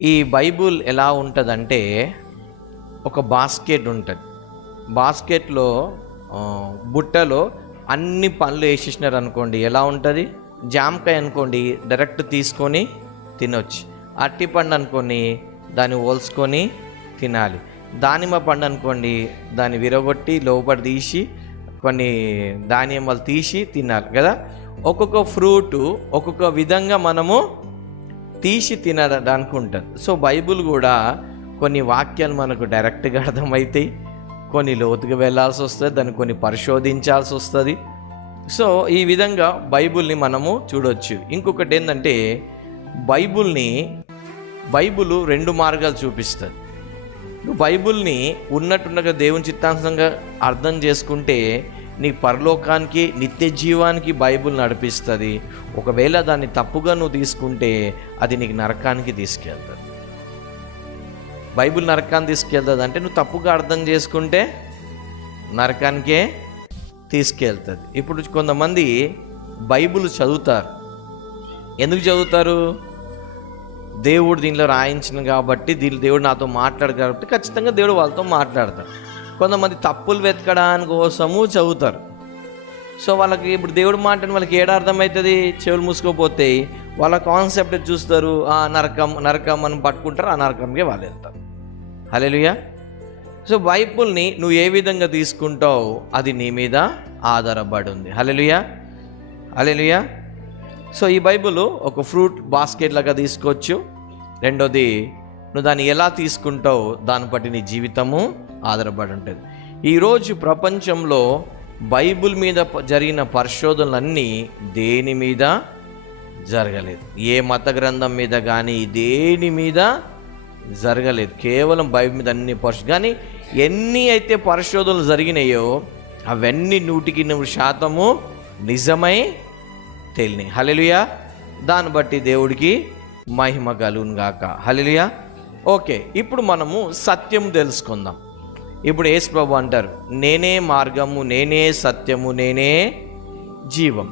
ఈ బైబుల్ ఎలా ఉంటుందంటే ఒక బాస్కెట్ ఉంటుంది. బాస్కెట్లో బుట్టలో అన్ని పండ్లు వేసేసినారు అనుకోండి, ఎలా ఉంటుంది? జామకాయ అనుకోండి డైరెక్ట్ తీసుకొని తినొచ్చు. అరటిపండు అనుకోని దాన్ని ఓల్చుకొని తినాలి. దానిమ్మ పండు అనుకోండి దాన్ని విరగొట్టి లోపల తీసి కొన్ని ధాన్యములు తీసి తినాలి కదా. ఒక్కొక్క ఫ్రూటు ఒక్కొక్క విధంగా మనము తీసి తినడానికి ఉంటుంది. సో బైబుల్ కూడా కొన్ని వాక్యాలు మనకు డైరెక్ట్గా అర్థమవుతాయి, కొన్ని లోతుగా వెళ్ళాల్సి వస్తుంది, దాన్ని కొన్ని పరిశోధించాల్సి వస్తుంది. సో ఈ విధంగా బైబుల్ని మనము చూడవచ్చు. ఇంకొకటి ఏంటంటే బైబుల్ రెండు మార్గాలు చూపిస్తుంది. నువ్వు బైబుల్ని ఉన్నట్టున్నగా దేవుని చిత్తాంశంగా అర్థం చేసుకుంటే నీ పరలోకానికి నిత్య జీవానికి బైబుల్ నడిపిస్తుంది. ఒకవేళ దాన్ని తప్పుగా నువ్వు తీసుకుంటే అది నీకు నరకానికి తీసుకెళ్తుంది. బైబుల్ నరకాన్ని తీసుకెళ్తుంది అంటే నువ్వు తప్పుగా అర్థం చేసుకుంటే నరకానికే తీసుకెళ్తుంది. ఇప్పుడు కొంతమంది బైబుల్ చదువుతారు. ఎందుకు చదువుతారు? దేవుడు దీనిలో రాయించిన కాబట్టి, దేవుడు నాతో మాట్లాడు కాబట్టి ఖచ్చితంగా దేవుడు వాళ్ళతో మాట్లాడతాడు. కొంతమంది తప్పులు వెతకడానికి కోసము చదువుతారు. సో వాళ్ళకి ఇప్పుడు దేవుడు మాట్లాడిన వాళ్ళకి ఏడా అర్థమవుతుంది? చెవులు మూసుకోపోతే వాళ్ళ కాన్సెప్ట్ చూస్తారు, నరకం అని పట్టుకుంటారు, ఆ నరకంకే వాళ్ళు వెళ్తారు. హల్లెలూయా. సో బైబుల్ని నువ్వు ఏ విధంగా తీసుకుంటావు అది నీ మీద ఆధారపడి ఉంది. హల్లెలూయా, హల్లెలూయా. సో ఈ బైబుల్ ఒక ఫ్రూట్ బాస్కెట్ లాగా తీసుకోవచ్చు. రెండోది నువ్వు దాన్ని ఎలా తీసుకుంటావు దాన్ని బట్టి నీ జీవితము ఆధారపడి ఉంటుంది. ఈరోజు ప్రపంచంలో బైబుల్ మీద జరిగిన పరిశోధనలన్నీ దేని మీద జరగలేదు. ఏ మత గ్రంథం మీద కానీ దేని మీద జరగలేదు. కేవలం బైబిల్ మీద అన్ని కానీ ఎన్ని అయితే పరిశోధనలు జరిగినాయో అవన్నీ 100% నిజమై తేలినాయి. హల్లెలూయా. దాన్ని బట్టి దేవుడికి మహిమ కలుగును గాక. హల్లెలూయా. ఓకే, ఇప్పుడు మనము సత్యం తెలుసుకుందాం. ఇప్పుడు యేసు ప్రభు అంటారు, నేనే మార్గము, నేనే సత్యము, నేనే జీవం.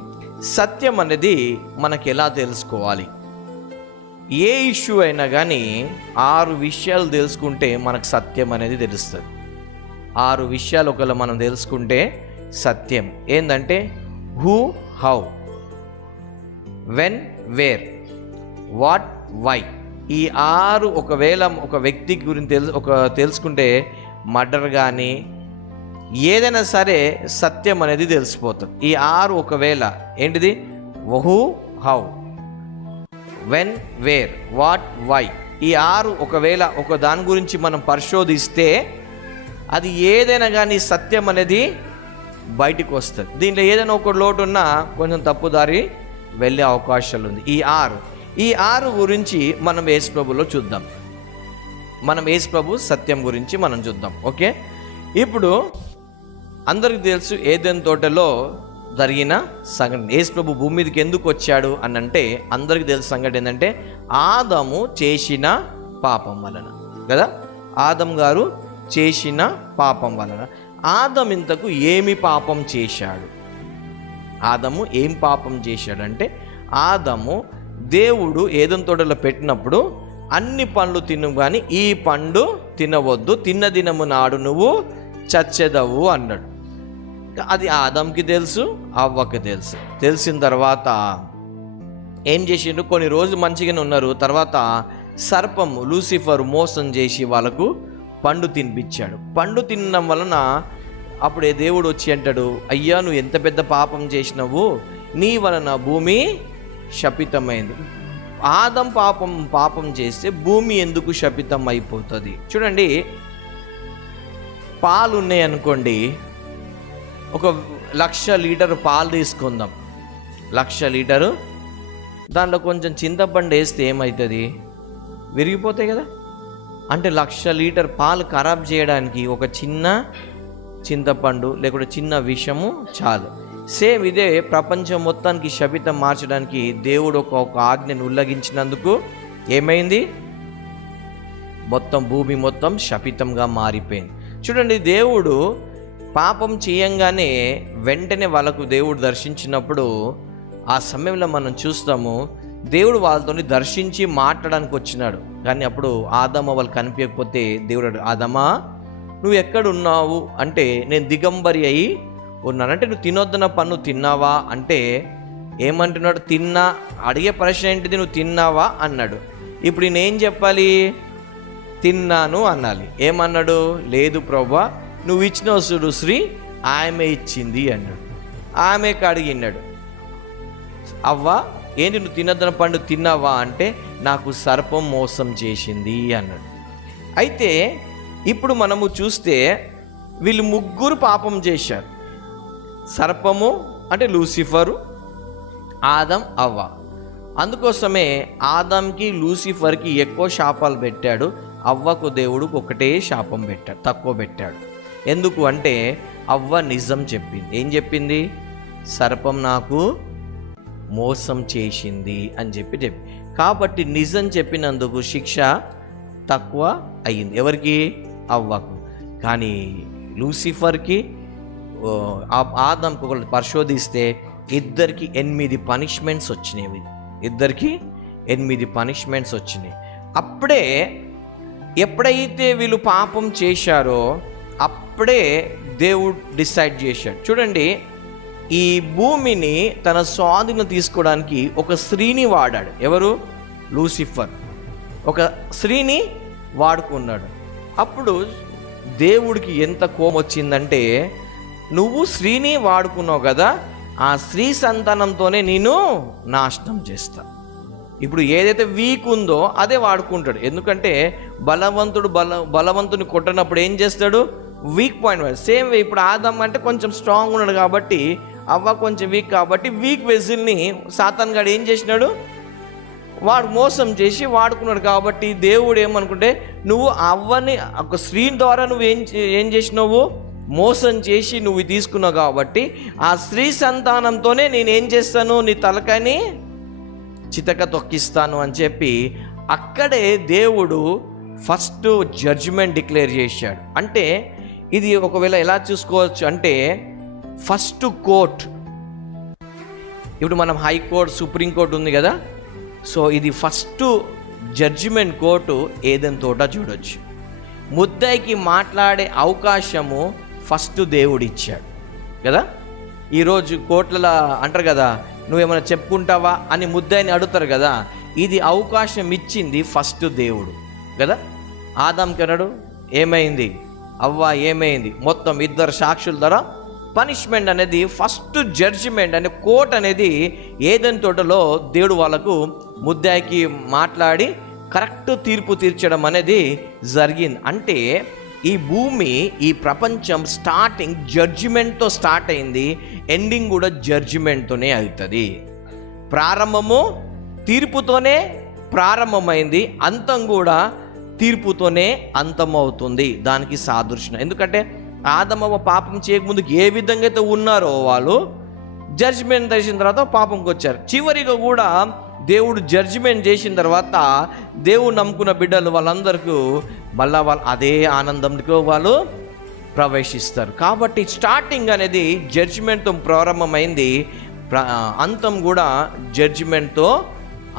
సత్యం అనేది మనకి ఎలా తెలుసుకోవాలి? ఏ ఇష్యూ అయినా కానీ 6 విషయాలు తెలుసుకుంటే మనకు సత్యం అనేది తెలుస్తుంది. 6 విషయాలు ఒకవేళ మనం తెలుసుకుంటే సత్యం ఏంటంటే who, how, when, where, what, why. ఈ 6 ఒకవేళ ఒక వ్యక్తి గురించి తెలుసుకుంటే మర్డర్ కానీ ఏదైనా సరే సత్యం అనేది తెలిసిపోతుంది. ఈ 6 ఒకవేళ ఏంటిది? Who, how, when, where, what, why. ఈ 6 ఒకవేళ ఒక దాని గురించి మనం పరిశోధిస్తే అది ఏదైనా కానీ సత్యం అనేది బయటికి వస్తుంది. దీంట్లో ఏదైనా ఒక లోటు ఉన్నా కొంచెం తప్పుదారి వెళ్ళే అవకాశాలు ఉంది. ఈ 6 గురించి మనం యేసు ప్రభులో చూద్దాం. మనం యేసు ప్రభు సత్యం గురించి మనం చూద్దాం. ఓకే, ఇప్పుడు అందరికీ తెలుసు ఏదెన్ తోటలో జరిగిన సంఘటన. యేసు ప్రభు భూమి మీదకి ఎందుకు వచ్చాడు అని అంటే అందరికీ తెలిసిన సంఘటన ఏంటంటే ఆదాము చేసిన పాపం వలన కదా. ఆదం గారు చేసిన పాపం వలన. ఆదం ఇంతకు ఏమి పాపం చేశాడు? ఆదము ఏం పాపం చేశాడంటే ఆదము దేవుడు ఏదెన్ తోటలో పెట్టినప్పుడు అన్ని పండ్లు తిను కానీ ఈ పండు తినవద్దు, తిన్న దినము నాడు నువ్వు చచ్చెదవు అన్నాడు. అది ఆదంకి తెలుసు, అవ్వకి తెలుసు. తెలిసిన తర్వాత ఏం చేసిండు? కొన్ని రోజులు మంచిగానే ఉన్నారు. తర్వాత సర్పము లూసిఫర్ మోసం చేసి వాళ్ళకు పండు తినిపించాడు. పండు తినడం వలన అప్పుడే దేవుడు వచ్చి అంటాడు, అయ్యా నువ్వు ఎంత పెద్ద పాపం చేసినావు, నీ వలన భూమి శపితమైంది. ఆదం పాపం చేస్తే భూమి ఎందుకు శపితం అయిపోతుంది? చూడండి, పాలు ఉన్నాయి అనుకోండి, 1,00,000 లీటర్ పాలు తీసుకుందాం. 1,00,000 లీటరు దాంట్లో కొంచెం చింతపండు వేస్తే ఏమవుతుంది? విరిగిపోతాయి కదా. అంటే 1,00,000 లీటర్ పాలు ఖరాబ్ చేయడానికి ఒక చిన్న చింతపండు లేకుంటే చిన్న విషము చాలు. సేమ్ ఇదే ప్రపంచం మొత్తానికి శపితం మార్చడానికి దేవుడు ఒక ఆజ్ఞను ఉల్లంఘించినందుకు ఏమైంది? మొత్తం భూమి మొత్తం శపితంగా మారిపోయింది. చూడండి, దేవుడు పాపం చేయంగానే వెంటనే వాళ్ళకు దేవుడు దర్శించినప్పుడు ఆ సమయంలో మనం చూస్తాము దేవుడు వాళ్ళతోని దర్శించి మాట్లాడడానికి వచ్చినాడు. కానీ అప్పుడు ఆదాము వాళ్ళు కనిపించకపోతే దేవుడు, ఆదామా నువ్వు ఎక్కడున్నావు అంటే, నేను దిగంబరి అయి ఉన్నాను. అంటే నువ్వు తినొద్దన్న పన్ను తిన్నావా అంటే ఏమంటున్నాడు? తిన్నా. అడిగే ప్రశ్న ఏంటిది? నువ్వు తిన్నావా అన్నాడు. ఇప్పుడు నేనేం చెప్పాలి? తిన్నాను అనాలి. ఏమన్నాడు? లేదు ప్రభువా, నువ్వు ఇచ్చిన వస్తుడు శ్రీ ఆమె ఇచ్చింది అన్నాడు. ఆమెకు అడిగినాడు, అవ్వ ఏంటి నువ్వు తినొద్దన్న పండు తిన్నావా అంటే, నాకు సర్పం మోసం చేసింది అన్నాడు. అయితే ఇప్పుడు మనము చూస్తే వీళ్ళు ముగ్గురు పాపం చేశారు. సర్పము అంటే లూసిఫరు, ఆదం, అవ్వ. అందుకోసమే ఆదంకి లూసిఫర్కి ఎక్కువ శాపాలు పెట్టాడు, అవ్వకు దేవుడు ఒకటే శాపం పెట్టాడు, తక్కువ పెట్టాడు. ఎందుకు అంటే అవ్వ నిజం చెప్పింది. ఏం చెప్పింది? సర్పం నాకు మోసం చేసింది అని చెప్పి కాబట్టి నిజం చెప్పినందుకు శిక్ష తక్కువ అయ్యింది. ఎవరికి? అవ్వకు. కానీ లూసిఫర్కి ఆదంకు ఒకళ్ళు పరిశోధిస్తే ఇద్దరికి 8 పనిష్మెంట్స్ వచ్చినాయి. ఇద్దరికి 8 పనిష్మెంట్స్ వచ్చినాయి. అప్పుడే ఎప్పుడైతే వీళ్ళు పాపం చేశారో అప్పుడే దేవుడు డిసైడ్ చేశాడు. చూడండి, ఈ భూమిని తన స్వాధీనం తీసుకోవడానికి ఒక స్త్రీని వాడాడు. ఎవరు? లూసిఫర్ ఒక స్త్రీని వాడుకున్నాడు. అప్పుడు దేవుడికి ఎంత కోపం వచ్చిందంటే, నువ్వు స్త్రీని వాడుకున్నావు కదా, ఆ స్త్రీ సంతానంతోనే నేను నాశనం చేస్తా. ఇప్పుడు ఏదైతే వీక్ ఉందో అదే వాడుకుంటాడు. ఎందుకంటే బలవంతుని కొట్టినప్పుడు ఏం చేస్తాడు? Weak point. సేమ్ వే ఇప్పుడు ఆదం అంటే కొంచెం స్ట్రాంగ్ ఉన్నాడు కాబట్టి, అవ్వ కొంచెం వీక్ కాబట్టి, వీక్ వెజిల్ని సాతాన్ గాడు ఏం చేసినాడు? వాడు మోసం చేసి వాడుకున్నాడు. కాబట్టి దేవుడు ఏమనుకుంటే, నువ్వు అవ్వని ఒక స్త్రీ ద్వారా నువ్వు ఏం చేసినావు? మోసం చేసి నువ్వు తీసుకున్నావు. కాబట్టి ఆ స్త్రీ సంతానంతోనే నేనేం చేస్తాను? నీ తలకాయని చితక తొక్కిస్తాను అని చెప్పి అక్కడే దేవుడు ఫస్ట్ జడ్జిమెంట్ డిక్లేర్ చేశాడు. అంటే ఇది ఒకవేళ ఎలా చూసుకోవచ్చు అంటే, ఫస్ట్ కోర్ట్. ఇప్పుడు మనం హైకోర్టు, సుప్రీంకోర్టు ఉంది కదా, సో ఇది ఫస్ట్ జడ్జిమెంట్ కోర్టు ఏదైనా తోట చూడొచ్చు. ముద్దాయికి మాట్లాడే అవకాశము ఫస్ట్ దేవుడు ఇచ్చాడు కదా. ఈరోజు కోర్టులలో అంటారు కదా, నువ్వేమైనా చెప్పుకుంటావా అని ముద్దాయిని అడుగుతారు కదా. ఇది అవకాశం ఇచ్చింది ఫస్ట్ దేవుడు కదా. ఆదాంకి అన్నాడు, ఏమైంది? అవ్వ ఏమైంది? మొత్తం 2 సాక్షుల ద్వారా పనిష్మెంట్ అనేది ఫస్ట్ జడ్జిమెంట్ అనే కోర్ట్ అనేది ఏదైనా తోటలో దేవుడు వాళ్ళకు ముద్దాయికి మాట్లాడి కరెక్ట్ తీర్పు తీర్చడం అనేది జరిగింది. అంటే ఈ భూమి, ఈ ప్రపంచం స్టార్టింగ్ జడ్జిమెంట్తో స్టార్ట్ అయింది, ఎండింగ్ కూడా జడ్జిమెంట్తోనే అవుతుంది. ప్రారంభము తీర్పుతోనే ప్రారంభమైంది, అంతం కూడా తీర్పుతోనే అంతమవుతుంది. దానికి సాదృశ్యం. ఎందుకంటే ఆదమవ్వ పాపం చేయకముందుకు ఏ విధంగా అయితే ఉన్నారో వాళ్ళు జడ్జిమెంట్ చేసిన తర్వాత పాపంకి వచ్చారు. చివరిగా కూడా దేవుడు జడ్జిమెంట్ చేసిన తర్వాత దేవుడు నమ్ముకున్న బిడ్డలు వాళ్ళందరికీ మళ్ళా వాళ్ళు అదే ఆనందంలో వాళ్ళు ప్రవేశిస్తారు. కాబట్టి స్టార్టింగ్ అనేది జడ్జిమెంట్తో ప్రారంభమైంది, అంతం కూడా జడ్జిమెంట్తో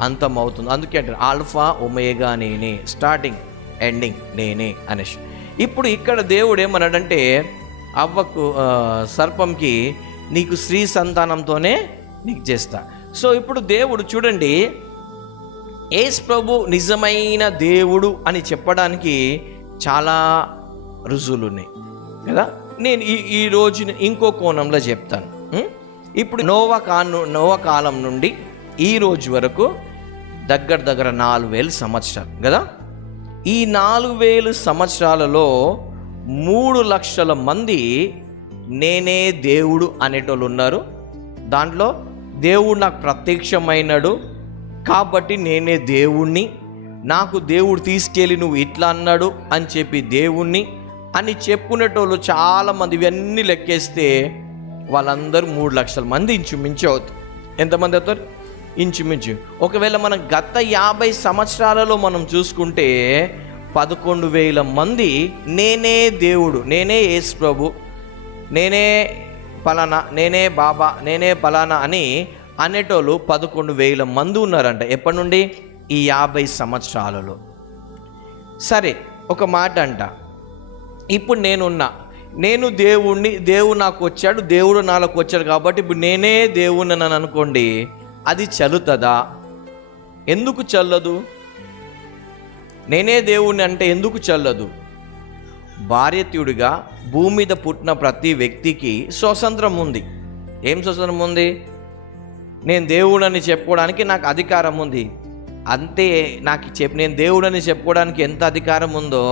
అంతం అవుతుంది. అందుకే అంటారు ఆల్ఫా ఒమేగా నేనే, స్టార్టింగ్ ఎండింగ్ నేనే అనేసి. ఇప్పుడు ఇక్కడ దేవుడు ఏమన్నాడంటే, అవ్వకు సర్పంకి నీకు స్త్రీ సంతానంతోనే నీకు చేస్తా. సో ఇప్పుడు దేవుడు చూడండి, యేసు ప్రభు నిజమైన దేవుడు అని చెప్పడానికి చాలా రుజువులు ఉన్నాయి కదా. నేను ఈ రోజు ఇంకో కోణంలో చెప్తాను. ఇప్పుడు నోవా కాలం నుండి ఈ రోజు వరకు దగ్గర 4000 సంవత్సరాలు కదా. ఈ 4000 సంవత్సరాలలో 3 లక్షల మంది నేనే దేవుడు అనేటోళ్ళు ఉన్నారు. దాంట్లో దేవుడు నాకు ప్రత్యక్షమైనాడు కాబట్టి నేనే దేవుణ్ణి, నాకు దేవుడు తీసుకెళ్ళి నువ్వు ఇట్లా అన్నాడు అని చెప్పి దేవుణ్ణి అని చెప్పుకునేటోళ్ళు చాలామంది. ఇవన్నీ లెక్కేస్తే వాళ్ళందరూ 3 లక్షల మంది ఇంచుమించు అవుతారు. ఎంతమంది అవుతారు? ఇంచుమించు. ఒకవేళ మనం గత 50 సంవత్సరాలలో మనం చూసుకుంటే 11,000 మంది నేనే దేవుడు, నేనే యేసు ప్రభు, నేనే పలానా, నేనే బాబా, నేనే పలానా అని అనేటోళ్ళు 11,000 మంది ఉన్నారంట. ఎప్పటి నుండి? ఈ 50 సంవత్సరాలలో. సరే, ఒక మాట అంట, ఇప్పుడు నేను దేవుణ్ణి, దేవుడు నాకు వచ్చాడు, దేవుడు నాలోకి వచ్చాడు కాబట్టి ఇప్పుడు నేనే దేవుణ్ణి అని అనుకోండి, అది చల్లుతుందా? ఎందుకు చల్లదు? నేనే దేవుణ్ణి అంటే ఎందుకు చల్లదు? భారతీయుడిగా భూమి మీద పుట్టిన ప్రతి వ్యక్తికి స్వతంత్రం ఉంది. ఏం స్వతంత్రం ఉంది? నేను దేవుడని చెప్పుకోవడానికి నాకు అధికారం ఉంది. అంతే, నేను దేవుడని చెప్పుకోవడానికి ఎంత అధికారం ఉందో,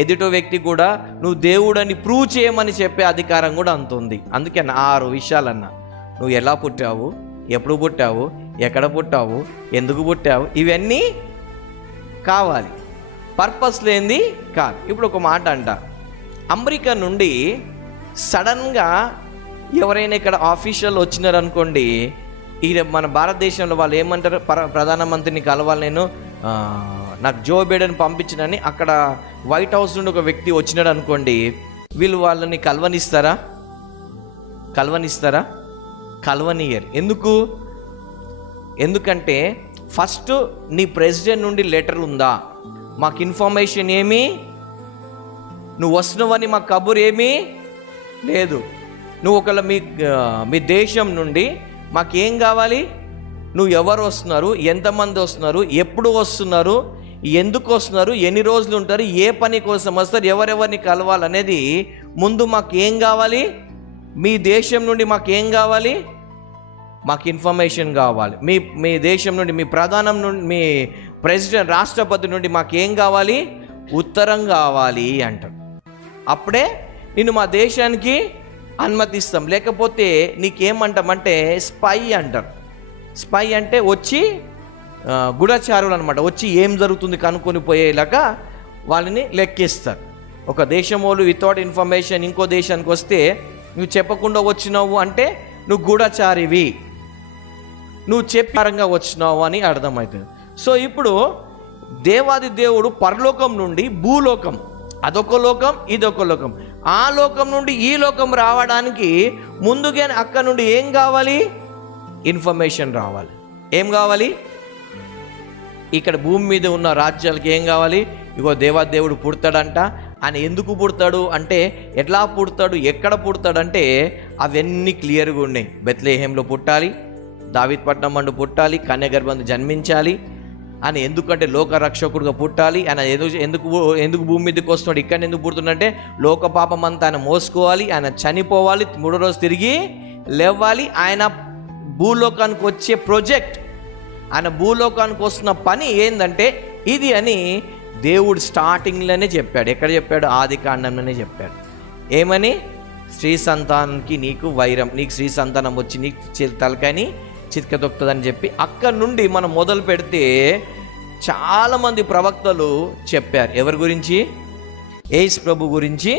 ఎదుటో వ్యక్తి కూడా నువ్వు దేవుడని ప్రూవ్ చేయమని చెప్పే అధికారం కూడా అంత ఉంది. అందుకే 6 విషయాలన్నా. నువ్వు ఎలా పుట్టావు, ఎప్పుడు పుట్టావు, ఎక్కడ పుట్టావు, ఎందుకు పుట్టావు, ఇవన్నీ కావాలి. పర్పస్ లేనిది కాదు. ఇప్పుడు ఒక మాట అంట, అమెరికా నుండి సడన్గా ఎవరైనా ఇక్కడ ఆఫీషియల్ వచ్చినారనుకోండి, మన భారతదేశంలో వాళ్ళు ఏమంటారు, ప్రధానమంత్రిని కలవాలి, నాకు జో బైడెన్ పంపించినని అక్కడ వైట్ హౌస్ నుండి ఒక వ్యక్తి వచ్చినాడు అనుకోండి, వీళ్ళు వాళ్ళని కలవనిస్తారా? కలవనియరు. ఎందుకంటే ఫస్ట్ నీ ప్రెసిడెంట్ నుండి లెటర్ ఉందా, మాకు ఇన్ఫర్మేషన్ ఏమీ, నువ్వు వస్తున్నావని మాకు కబురు ఏమీ లేదు. నువ్వు ఒకవేళ మీ దేశం నుండి మాకేం కావాలి, నువ్వు ఎవరు వస్తున్నారు, ఎంతమంది వస్తున్నారు, ఎప్పుడు వస్తున్నారు, ఎందుకు వస్తున్నారు, ఎన్ని రోజులు ఉంటారు, ఏ పని కోసం వస్తారు, ఎవరెవరిని కలవాలనేది ముందు మాకు ఏం కావాలి, మీ దేశం నుండి మాకేం కావాలి, మాకు ఇన్ఫర్మేషన్ కావాలి. మీ దేశం నుండి, మీ ప్రధానం నుండి, మీ ప్రెసిడెంట్, రాష్ట్రపతి నుండి మాకేం కావాలి, ఉత్తరం కావాలి అంటారు. అప్పుడే నేను మా దేశానికి అనుమతిస్తాం. లేకపోతే నీకేమంటామంటే స్పై అంటారు. స్పై అంటే వచ్చి గూఢచారులు అనమాట, వచ్చి ఏం జరుగుతుంది కనుక్కొని పోయేలాగా వాళ్ళని లెక్కిస్తారు. ఒక దేశం వాళ్ళు వితౌట్ ఇన్ఫర్మేషన్ ఇంకో దేశానికి వస్తే, నువ్వు చెప్పకుండా వచ్చినావు అంటే నువ్వు గూఢచారివి, నువ్వు చెప్పారంగా వచ్చినావు అని అర్థమవుతుంది. సో ఇప్పుడు దేవాది దేవుడు పరలోకం నుండి భూలోకం, అదొక లోకం, ఇదొక లోకం, ఆ లోకం నుండి ఈ లోకం రావడానికి ముందుగా అక్కడ నుండి ఏం కావాలి, ఇన్ఫర్మేషన్ రావాలి. ఏం కావాలి? ఇక్కడ భూమి మీద ఉన్న రాజ్యాలకి ఏం కావాలి, ఇగో దేవాదేవుడు పుడతాడంట. ఆయన ఎందుకు పుడతాడు అంటే, ఎట్లా పుడతాడు, ఎక్కడ పుడతాడంటే అవన్నీ క్లియర్గా ఉన్నాయి. బెత్లెహేంలో పుట్టాలి, దావీద్ మందు పుట్టాలి, కన్యగర్భంలో జన్మించాలి అని. ఎందుకంటే లోక రక్షకుడుగా పుట్టాలి. ఆయన ఎందుకు భూమి మీదకి వస్తున్నాడు, ఇక్కడ ఎందుకు పుడుతుందంటే లోక పాపం అంతా ఆయన మోసుకోవాలి, ఆయన చనిపోవాలి, 3వ రోజు తిరిగి లేవాలి. ఆయన భూలోకానికి వచ్చే ప్రాజెక్ట్, ఆయన భూలోకానికి వస్తున్న పని ఏంటంటే ఇది అని దేవుడు స్టార్టింగ్లోనే చెప్పాడు. ఎక్కడ చెప్పాడు? ఆది కాండంలోనే చెప్పాడు. ఏమని? స్త్రీ సంతానానికి నీకు వైరం, నీకు స్త్రీ సంతానం వచ్చి నీకు తలకాయని చితక తొక్కుతుందని చెప్పి అక్కడి నుండి మనం మొదలు పెడితే చాలామంది ప్రవక్తలు చెప్పారు. ఎవరి గురించి? యేసు ప్రభు గురించి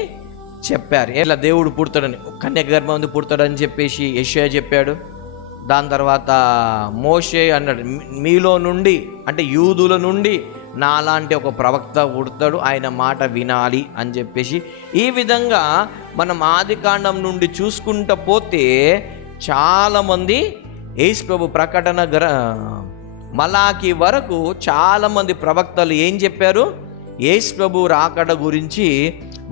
చెప్పారు. ఇలా దేవుడు పుడతాడని, కన్యగర్భం పుడతాడని చెప్పేసి యెషయా చెప్పాడు. దాని తర్వాత మోషే అన్నాడు, మీలో నుండి అంటే యూదుల నుండి నాలాంటి ఒక ప్రవక్త పుడతాడు, ఆయన మాట వినాలి అని చెప్పేసి. ఈ విధంగా మనం ఆది కాండం నుండి చూసుకుంటూ పోతే చాలామంది యేసు ప్రభు ప్రకటన మలాకి వరకు చాలామంది ప్రవక్తలు ఏం చెప్పారు? యేసు ప్రభు రాకడ గురించి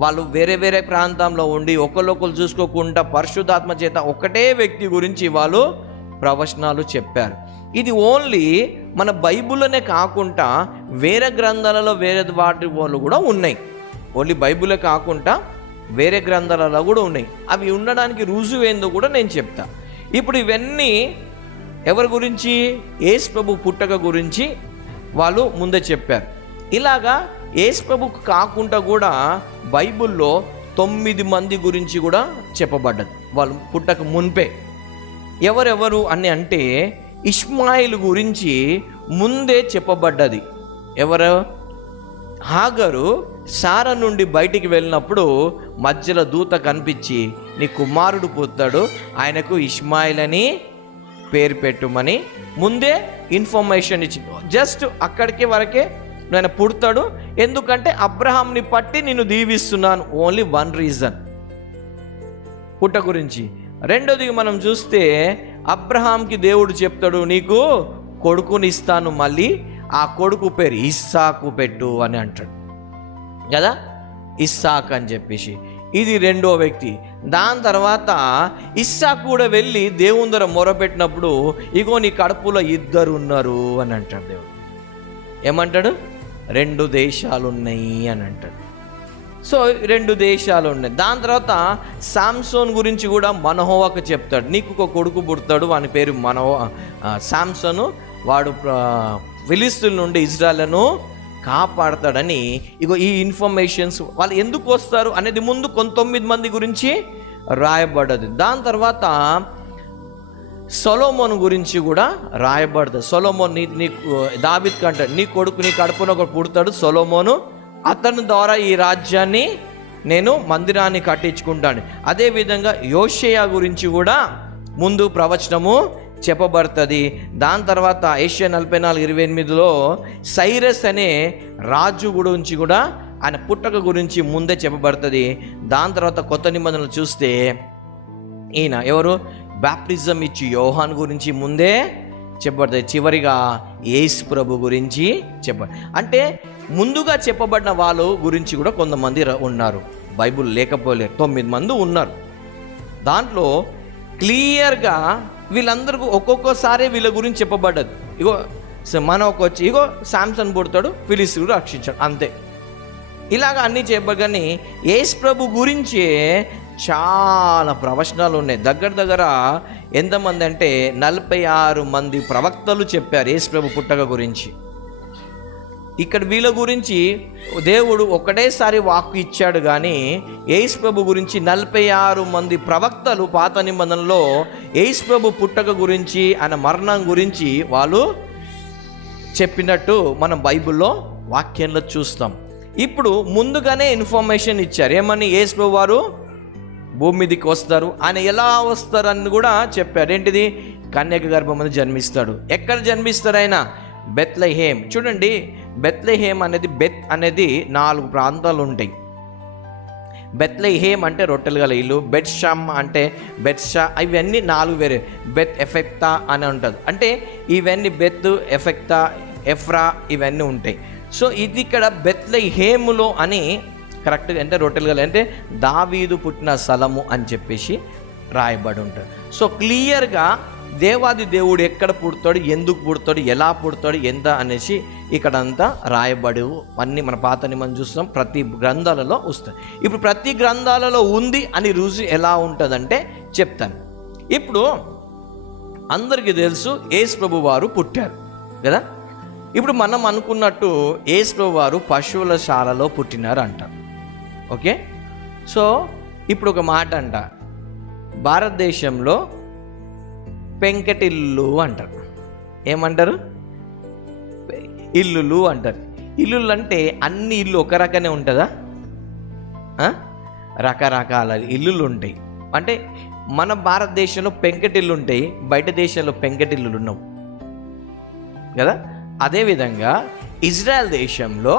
వాళ్ళు వేరే వేరే ప్రాంతంలో ఉండి ఒకళ్ళొకరు చూసుకోకుండా పరిశుద్ధాత్మ చేత ఒకటే వ్యక్తి గురించి వాళ్ళు ప్రవచనాలు చెప్పారు. ఇది ఓన్లీ మన బైబిల్లోనే కాకుండా వేరే గ్రంథాలలో వేరే వాటి వాళ్ళు కూడా ఉన్నాయి. ఓన్లీ బైబిలే కాకుండా వేరే గ్రంథాలలో కూడా ఉన్నాయి. అవి ఉండడానికి రుజువు ఏందో కూడా నేను చెప్తా. ఇప్పుడు ఇవన్నీ ఎవరి గురించి? యేసు ప్రభు పుట్టక గురించి వాళ్ళు ముందే చెప్పారు. ఇలాగా యేసు ప్రభుకు కాకుండా కూడా బైబిల్లో 9 మంది గురించి కూడా చెప్పబడ్డది వాళ్ళు పుట్టక మున్పే. ఎవరెవరు అని అంటే ఇష్మాయిల్ గురించి ముందే చెప్పబడ్డది. ఎవరు? హాగరు సారా నుండి బయటికి వెళ్ళినప్పుడు మధ్యలో దూత కనిపించి నీ కుమారుడు పుడతాడు, ఆయనకు ఇష్మాయిల్ అని పేరు పెట్టుమని ముందే ఇన్ఫర్మేషన్ ఇచ్చింది. జస్ట్ అక్కడికి వరకే ఆయన పుడతాడు, ఎందుకంటే అబ్రహాంని పట్టి నేను దీవిస్తున్నాను. ఓన్లీ 1 రీజన్ పుట్ట గురించి. రెండోది మనం చూస్తే అబ్రహాంకి దేవుడు చెప్తాడు, నీకు కొడుకుని ఇస్తాను, మళ్ళీ ఆ కొడుకు పేరు ఇస్సాకు పెట్టు అని అంటాడు కదా, ఇస్సాక్ అని చెప్పేసి. ఇది రెండో వ్యక్తి. దాని తర్వాత ఇస్సాకు కూడా వెళ్ళి దేవుని దగ్గర మొరపెట్టినప్పుడు, ఇగో నీ కడుపులో 2 ఉన్నారు అని అంటాడు దేవుడు. ఏమంటాడు? 2 దేశాలు ఉన్నాయి అని అంటాడు. సో 2 దేశాలు ఉన్నాయి. దాని తర్వాత సామ్సోన్ గురించి కూడా మనోహకు చెప్తాడు, నీకు ఒక కొడుకు పుడతాడు, వాని పేరు సామ్సోను, వాడు ఫిలిస్తీన్ల నుండి ఇజ్రాయెలును కాపాడతాడని. ఇగో ఈ ఇన్ఫర్మేషన్స్ వాళ్ళు ఎందుకు వస్తారు అనేది ముందు 9 మంది గురించి రాయబడ్డది. దాని తర్వాత సొలొమోను గురించి కూడా రాయబడ్డది. సొలొమోన్ నీకు దావీదు కంటాడు, నీ కొడుకు నీ కడుపున ఒకడు పుడతాడు సొలొమోను, అతని ద్వారా ఈ రాజ్యాన్ని నేను మందిరాన్ని కట్టించుకుంటాను. అదేవిధంగా యోషేయ గురించి కూడా ముందు ప్రవచనము చెప్పబడుతుంది. దాని తర్వాత ఏషియా 44:28లో సైరస్ అనే రాజు గురించి కూడా ఆయన పుట్టక గురించి ముందే చెప్పబడుతుంది. దాని తర్వాత కొత్త నిబంధనలు చూస్తే ఈయన ఎవరు, బాప్టిజం ఇచ్చి యోహాన్ గురించి ముందే చెప్పబడుతుంది. చివరిగా యేసు ప్రభు గురించి అంటే ముందుగా చెప్పబడిన వాళ్ళ గురించి కూడా కొంతమంది ఉన్నారు. బైబుల్ లేకపోలేరు, 9 మంది ఉన్నారు. దాంట్లో క్లియర్గా వీళ్ళందరికీ ఒక్కొక్కసారి వీళ్ళ గురించి చెప్పబడ్డది. ఇగో మనకు వచ్చి ఇగో శాంసన్ పుడతాడు, ఫిలిస్తీయుడు రక్షించాడు, అంతే. ఇలాగ అన్నీ చెప్పగానే యేసు ప్రభు గురించి చాలా ప్రవచనాలు ఉన్నాయి. దగ్గర ఎంతమంది అంటే 46 మంది ప్రవక్తలు చెప్పారు యేసు ప్రభు పుట్టక గురించి. ఇక్కడ వీళ్ళ గురించి దేవుడు ఒకటేసారి వాక్కు ఇచ్చాడు, కానీ యేసు ప్రభు గురించి 46 మంది ప్రవక్తలు పాత నిబంధనలో యేసు ప్రభు పుట్టక గురించి, ఆయన మరణం గురించి వాళ్ళు చెప్పినట్టు మనం బైబిల్లో వాక్యంలో చూస్తాం. ఇప్పుడు ముందుగానే ఇన్ఫర్మేషన్ ఇచ్చారు, ఏమని? యేసు ప్రభు వారు భూమి మీదకి వస్తారు, ఆయన ఎలా వస్తారని కూడా చెప్పారు. ఏంటిది? కన్యక గర్భమందు జన్మిస్తాడు. ఎక్కడ జన్మిస్తారు ఆయన? బెత్లెహేం. చూడండి, బెత్లెహేం అనేది, బెత్ అనేది 4 ప్రాంతాలు ఉంటాయి. బెత్లెహేం అంటే రొట్టెలు గల ఇల్లు, బెత్షమ్ అంటే బెత్షా, ఇవన్నీ 4 వేరే. బెత్ ఎఫెక్తా అని ఉంటుంది, అంటే ఇవన్నీ బెత్ ఎఫెక్తా, ఎఫ్రా, ఇవన్నీ ఉంటాయి. సో ఇది ఇక్కడ బెత్లెహేములో అని కరెక్ట్గా అంటే రొట్టెలు గల అంటే దావీదు పుట్టిన స్థలము అని చెప్పేసి రాయబడి ఉంటుంది. సో క్లియర్గా దేవాది దేవుడు ఎక్కడ పుడతాడు, ఎందుకు పుడతాడు, ఎలా పుడతాడు, ఎంత అనేసి ఇక్కడంతా రాయబడి అన్నీ మన పాత నిబంధన చూస్తాం, ప్రతి గ్రంథాలలో వస్తాయి. ఇప్పుడు ప్రతి గ్రంథాలలో ఉంది అని రుజువు ఎలా ఉంటుందంటే చెప్తాను. ఇప్పుడు అందరికీ తెలుసు యేసు ప్రభు వారు పుట్టారు కదా. ఇప్పుడు మనం అనుకున్నట్టు యేసు ప్రభు వారు పశువుల శాలలో పుట్టినారు అంటారు. ఓకే, సో ఇప్పుడు ఒక మాట అంట, భారతదేశంలో పెంకటిల్లు అంటారు. ఏమంటారు? ఇల్లులు అంటారు. ఇల్లులు అంటే అన్ని ఇల్లు ఒక రకనే ఉంటుందా? రకరకాల ఇల్లులు ఉంటాయి. అంటే మన భారతదేశంలో పెంకటిల్లు ఉంటాయి, బయట దేశంలో పెంకటిల్లులు ఉన్నావు కదా. అదేవిధంగా ఇజ్రాయెల్ దేశంలో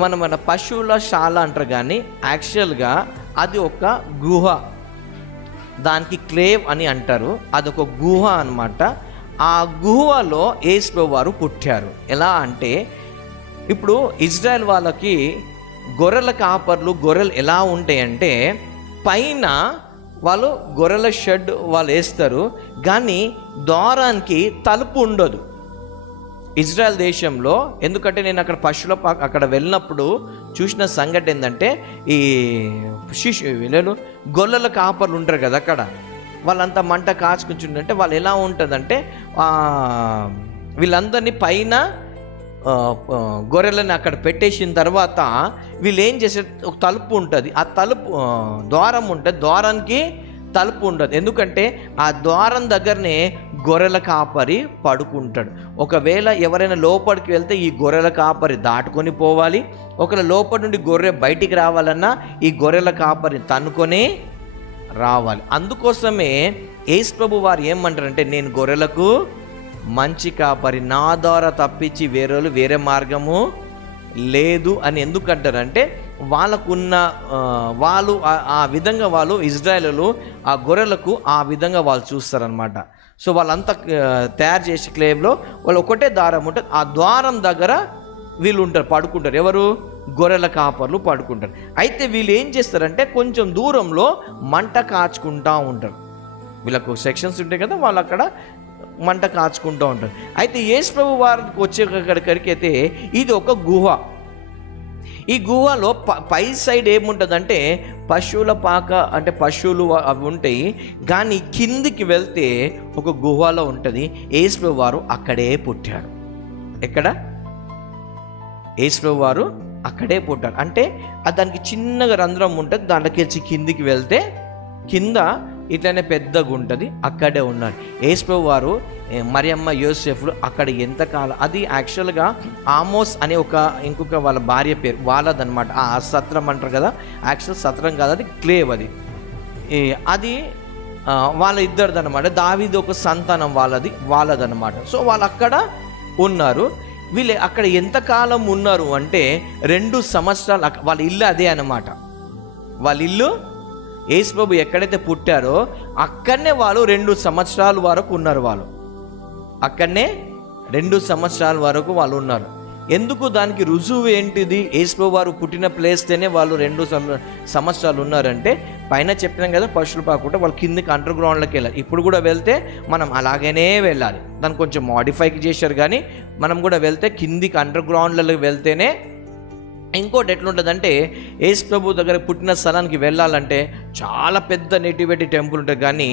మన పశువుల శాల అంటారు, కానీ యాక్చువల్గా అది ఒక గుహ, దానికి క్లేవ్ అని అంటారు, అదొక గుహ అన్నమాట. ఆ గుహలో యేసు ప్రభు వారు పుట్టారు. ఎలా అంటే ఇప్పుడు ఇజ్రాయెల్ వాళ్ళకి గొర్రెల కాపర్లు, గొర్రెలు ఎలా ఉంటాయంటే పైన వాళ్ళు గొర్రెల షెడ్ వాళ్ళు వేస్తారు, కానీ ద్వారానికి తలుపు ఉండదు ఇజ్రాయెల్ దేశంలో. ఎందుకంటే నేను అక్కడ పశువుల అక్కడ వెళ్ళినప్పుడు చూసిన సంగతి ఏంటంటే, ఈ వీళ్ళు గొర్రెల కాపర్లు ఉంటారు కదా, అక్కడ వాళ్ళంతా మంట కాచుకుంటుంటే వాళ్ళు ఎలా ఉంటుందంటే వీళ్ళందరినీ పైన గొర్రెలని అక్కడ పెట్టేసిన తర్వాత వీళ్ళు ఏం చేసే, ఒక తలుపు ఉంటుంది, ఆ తలుపు ద్వారం ఉంటుంది, ద్వారానికి తలుపు ఉండదు. ఎందుకంటే ఆ ద్వారం దగ్గరనే గొర్రెల కాపరి పడుకుంటాడు. ఒకవేళ ఎవరైనా లోపలికి వెళ్తే ఈ గొర్రెల కాపరి దాటుకొని పోవాలి, ఒకవేళ లోపలి నుండి గొర్రె బయటికి రావాలన్నా ఈ గొర్రెల కాపరి తన్నుకొని రావాలి. అందుకోసమే యేసు ప్రభు వారు ఏమంటారంటే, నేను గొర్రెలకు మంచి కాపరి, నా ద్వారా తప్పించి వేరే మార్గము లేదు అని ఎందుకు అంటారంటే వాళ్ళకున్న వాళ్ళు ఆ విధంగా వాళ్ళు ఇజ్రాయేలు ఆ గొర్రెలకు ఆ విధంగా వాళ్ళు చూస్తారనమాట. సో వాళ్ళంతా తయారు చేసి క్లేవ్లో వాళ్ళు ఒకటే ద్వారం ఉంటుంది, ఆ ద్వారం దగ్గర వీళ్ళు ఉంటారు, పడుకుంటారు. ఎవరు? గొర్రెల కాపర్లు పడుకుంటారు. అయితే వీళ్ళు ఏం చేస్తారంటే కొంచెం దూరంలో మంట కాచుకుంటూ ఉంటారు. వీళ్ళకు సెక్షన్స్ ఉంటాయి కదా, వాళ్ళు అక్కడ మంట కాచుకుంటూ ఉంటారు. అయితే యేసు ప్రభు వారికి వచ్చేక్కడికి అయితే ఇది ఒక గుహ. ఈ గుహలో పై సైడ్ ఏముంటుందంటే పశువుల పాక, అంటే పశువులు అవి ఉంటాయి. కానీ కిందికి వెళ్తే ఒక గుహలో ఉంటుంది. యేసు ప్రభు వారు అక్కడే పుట్టాడు. ఎక్కడ? యేసు ప్రభు వారు అక్కడే పుట్టారు. అంటే దానికి చిన్నగా రంధ్రం ఉంటుంది, దాంట్లోకి వచ్చి కిందికి వెళ్తే కింద ఇట్లనే పెద్దగా ఉంటుంది, అక్కడే ఉన్నారు. యేసు ప్రభు వారు, మరియమ్మ, యోసేఫులు అక్కడ ఎంతకాలం, అది యాక్చువల్గా ఆమోస్ అనే ఇంకొక వాళ్ళ భార్య పేరు వాళ్ళదనమాట. ఆ సత్రం అంటారు కదా, యాక్చువల్ సత్రం కాదు, అది క్లేవ్. అది వాళ్ళ ఇద్దరిదనమాట. దావీదు ఒక సంతానం వాళ్ళదనమాట. సో వాళ్ళు అక్కడ ఉన్నారు. వీళ్ళు అక్కడ ఎంతకాలం ఉన్నారు అంటే 2 సంవత్సరాలు. వాళ్ళ ఇల్లు అదే అన్నమాట. వాళ్ళ ఇల్లు యేసు ప్రభు ఎక్కడైతే పుట్టారో అక్కడనే వాళ్ళు 2 సంవత్సరాల వరకు ఉన్నారు. వాళ్ళు అక్కడనే 2 సంవత్సరాల వరకు వాళ్ళు ఉన్నారు. ఎందుకు? దానికి రుజువు ఏంటిది? యేసు ప్రభు వారు పుట్టిన ప్లేస్తేనే వాళ్ళు 2 సంవత్సరాలు ఉన్నారంటే పైన చెప్పినాం కదా, పశువులు పాకుండా వాళ్ళు కిందికి అండర్ గ్రౌండ్లోకి వెళ్ళాలి. ఇప్పుడు కూడా వెళ్తే మనం అలాగనే వెళ్ళాలి. దాన్ని కొంచెం మాడిఫైకి చేశారు, కానీ మనం కూడా వెళ్తే కిందికి అండర్ గ్రౌండ్లకు వెళ్తేనే. ఇంకోటి ఎట్లుంటుందంటే యేసు ప్రభు దగ్గర పుట్టిన స్థలానికి వెళ్ళాలంటే చాలా పెద్ద నేటివిటీ టెంపుల్ ఉంటుంది, కానీ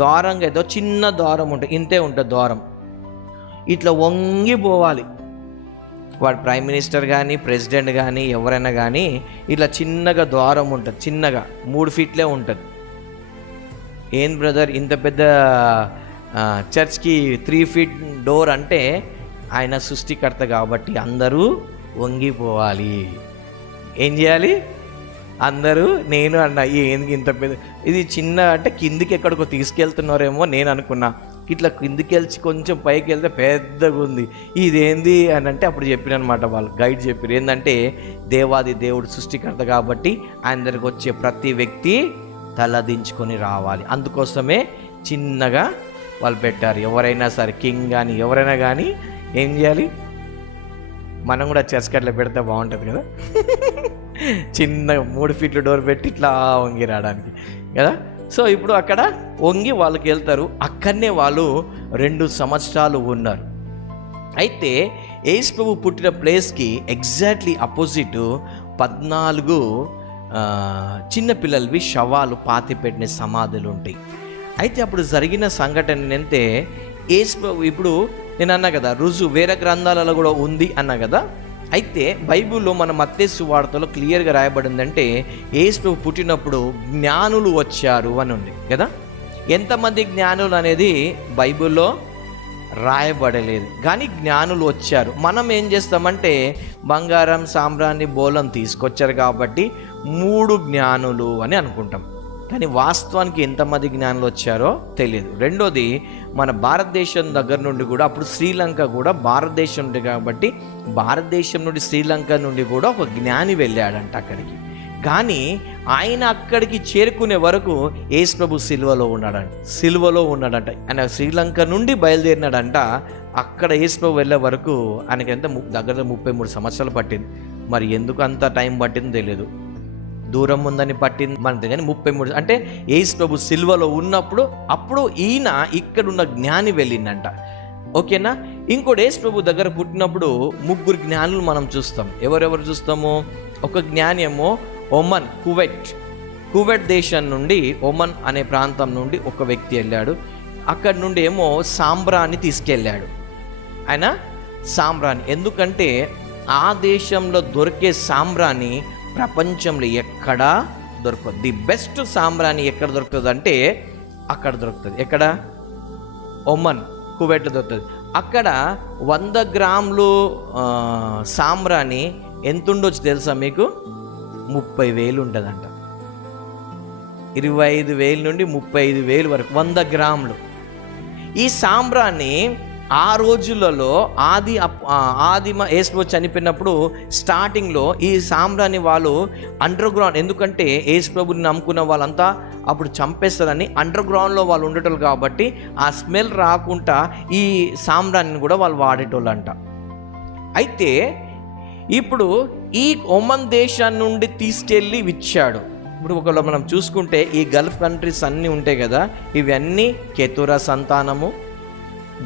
ద్వారంగా ఏదో చిన్న ద్వారం ఉంటుంది, ఇంతే ఉంటుంది ద్వారం. ఇట్లా వంగిపోవాలి. వాడు ప్రైమ్ మినిస్టర్ కానీ ప్రెసిడెంట్ కానీ ఎవరైనా కానీ ఇట్లా చిన్నగా ద్వారం ఉంటుంది, చిన్నగా 3 ఫీట్లే ఉంటుంది. ఏం బ్రదర్ ఇంత పెద్ద చర్చ్కి 3 ఫీట్ డోర్ అంటే ఆయన సృష్టికర్త కాబట్టి అందరూ వంగిపోవాలి. ఏం చేయాలి? అందరూ నేను అన్న ఏంది ఇంత పెద్ద, ఇది చిన్న అంటే కిందికి ఎక్కడికో తీసుకెళ్తున్నారేమో నేను అనుకున్నా. ఇట్లా కిందికి వెళ్ళి కొంచెం పైకి వెళ్తే పెద్దగా ఉంది, ఇదేంది అని అంటే అప్పుడు చెప్పినమాట, వాళ్ళు గైడ్ చెప్పారు. ఏంటంటే దేవాది దేవుడు సృష్టికర్త కాబట్టి ఆయన దగ్గరికి వచ్చే ప్రతి వ్యక్తి తలదించుకొని రావాలి. అందుకోసమే చిన్నగా వాళ్ళు పెట్టారు. ఎవరైనా సరే కింగ్ కానీ ఎవరైనా కానీ ఏం చేయాలి? మనం కూడా చర్చ్ అట్లా పెడితే బాగుంటుంది కదా, చిన్నగా 3 ఫీట్ల డోర్ పెట్టి ఇట్లా వంగి రావడానికి కదా. సో ఇప్పుడు అక్కడ వంగి వాళ్ళకి వెళ్తారు. అక్కడనే వాళ్ళు 2 సంవత్సరాలు ఉన్నారు. అయితే యేసు ప్రభు పుట్టిన ప్లేస్కి ఎగ్జాక్ట్లీ అపోజిట్ 14 చిన్నపిల్లలవి శవాలు పాతిపెట్టిన సమాధులు ఉంటాయి. అయితే అప్పుడు జరిగిన సంఘటన ఏంటంటే యేసు ప్రభు, ఇప్పుడు నేను అన్నా కదా రుజువు వేరే గ్రంథాలలో కూడా ఉంది అన్నా కదా. అయితే బైబిల్లో మన మత్తయి సువార్తలో క్లియర్గా రాయబడిందంటే యేసు ప్రభు పుట్టినప్పుడు జ్ఞానులు వచ్చారు అని ఉంది కదా. ఎంతమంది జ్ఞానులు అనేది బైబిల్లో రాయబడలేదు, కానీ జ్ఞానులు వచ్చారు. మనం ఏం చేస్తామంటే బంగారం, సాంబ్రాణి, బోలం తీసుకొచ్చారు కాబట్టి 3 జ్ఞానులు అని అనుకుంటాం, కానీ వాస్తవానికి ఎంతమంది జ్ఞానులు వచ్చారో తెలియదు. రెండోది, మన భారతదేశం దగ్గర నుండి కూడా, అప్పుడు శ్రీలంక కూడా భారతదేశం ఉంది కాబట్టి భారతదేశం నుండి శ్రీలంక నుండి కూడా ఒక జ్ఞాని వెళ్ళాడంట అక్కడికి. కానీ ఆయన అక్కడికి చేరుకునే వరకు యేసు ప్రభు సిలువలో ఉన్నాడంట. ఆయన శ్రీలంక నుండి బయలుదేరినాడంట. అక్కడ యేసు ప్రభు వెళ్ళే వరకు ఆయనకి దగ్గర 33 సంవత్సరాలు పట్టింది. మరి ఎందుకు అంత టైం పట్టిందో తెలియదు, దూరం ఉందని పట్టింది మనది, కానీ 33 అంటే యేసు ప్రభు సిలువలో ఉన్నప్పుడు అప్పుడు ఈయన ఇక్కడున్న జ్ఞాని వెళ్ళిందంట. ఓకేనా. ఇంకోటి, యేసు ప్రభు దగ్గర పుట్టినప్పుడు 3 జ్ఞానులు మనం చూస్తాం. ఎవరెవరు చూస్తాము? ఒక జ్ఞాని ఏమో ఒమన్, కువైట్ దేశం నుండి, ఒమన్ అనే ప్రాంతం నుండి ఒక వ్యక్తి వెళ్ళాడు. అక్కడి నుండి ఏమో సాంబ్రాన్ని తీసుకెళ్ళాడు. ఆయన సాంబ్రాణి, ఎందుకంటే ఆ దేశంలో దొరికే సాంబ్రాణి ప్రపంచంలో ఎక్కడా దొరకదు. ది బెస్ట్ సాంబ్రాణి ఎక్కడ దొరుకుతుంది అంటే అక్కడ దొరుకుతుంది. ఎక్కడ? ఒమన్, కువైట్లో దొరుకుతుంది. అక్కడ 100 గ్రాములు సాంబ్రాణి ఎంత ఉండొచ్చు తెలుసా మీకు? 30,000 ఉంటుందంట. 25,000 నుండి 35,000 వరకు 100 గ్రాములు. ఈ సాంబ్రాన్ని ఆ రోజులలో ఆదిమ యేసు చనిపోయినప్పుడు స్టార్టింగ్లో ఈ సామ్రాణి వాళ్ళు అండర్ గ్రౌండ్, ఎందుకంటే యేసు ప్రభుని నమ్ముకున్న వాళ్ళంతా అప్పుడు చంపేస్తారని అండర్ గ్రౌండ్లో వాళ్ళు ఉండేటోళ్ళు కాబట్టి ఆ స్మెల్ రాకుండా ఈ సామ్రాణిని కూడా వాళ్ళు వాడేటోళ్ళంట. అయితే ఇప్పుడు ఈ ఒమన్ దేశాన్ని నుండి తీసుకెళ్ళి ఇచ్చాడు. ఇప్పుడు ఒకవేళ మనం చూసుకుంటే ఈ గల్ఫ్ కంట్రీస్ అన్నీ ఉంటాయి కదా, ఇవన్నీ కెతురా సంతానము,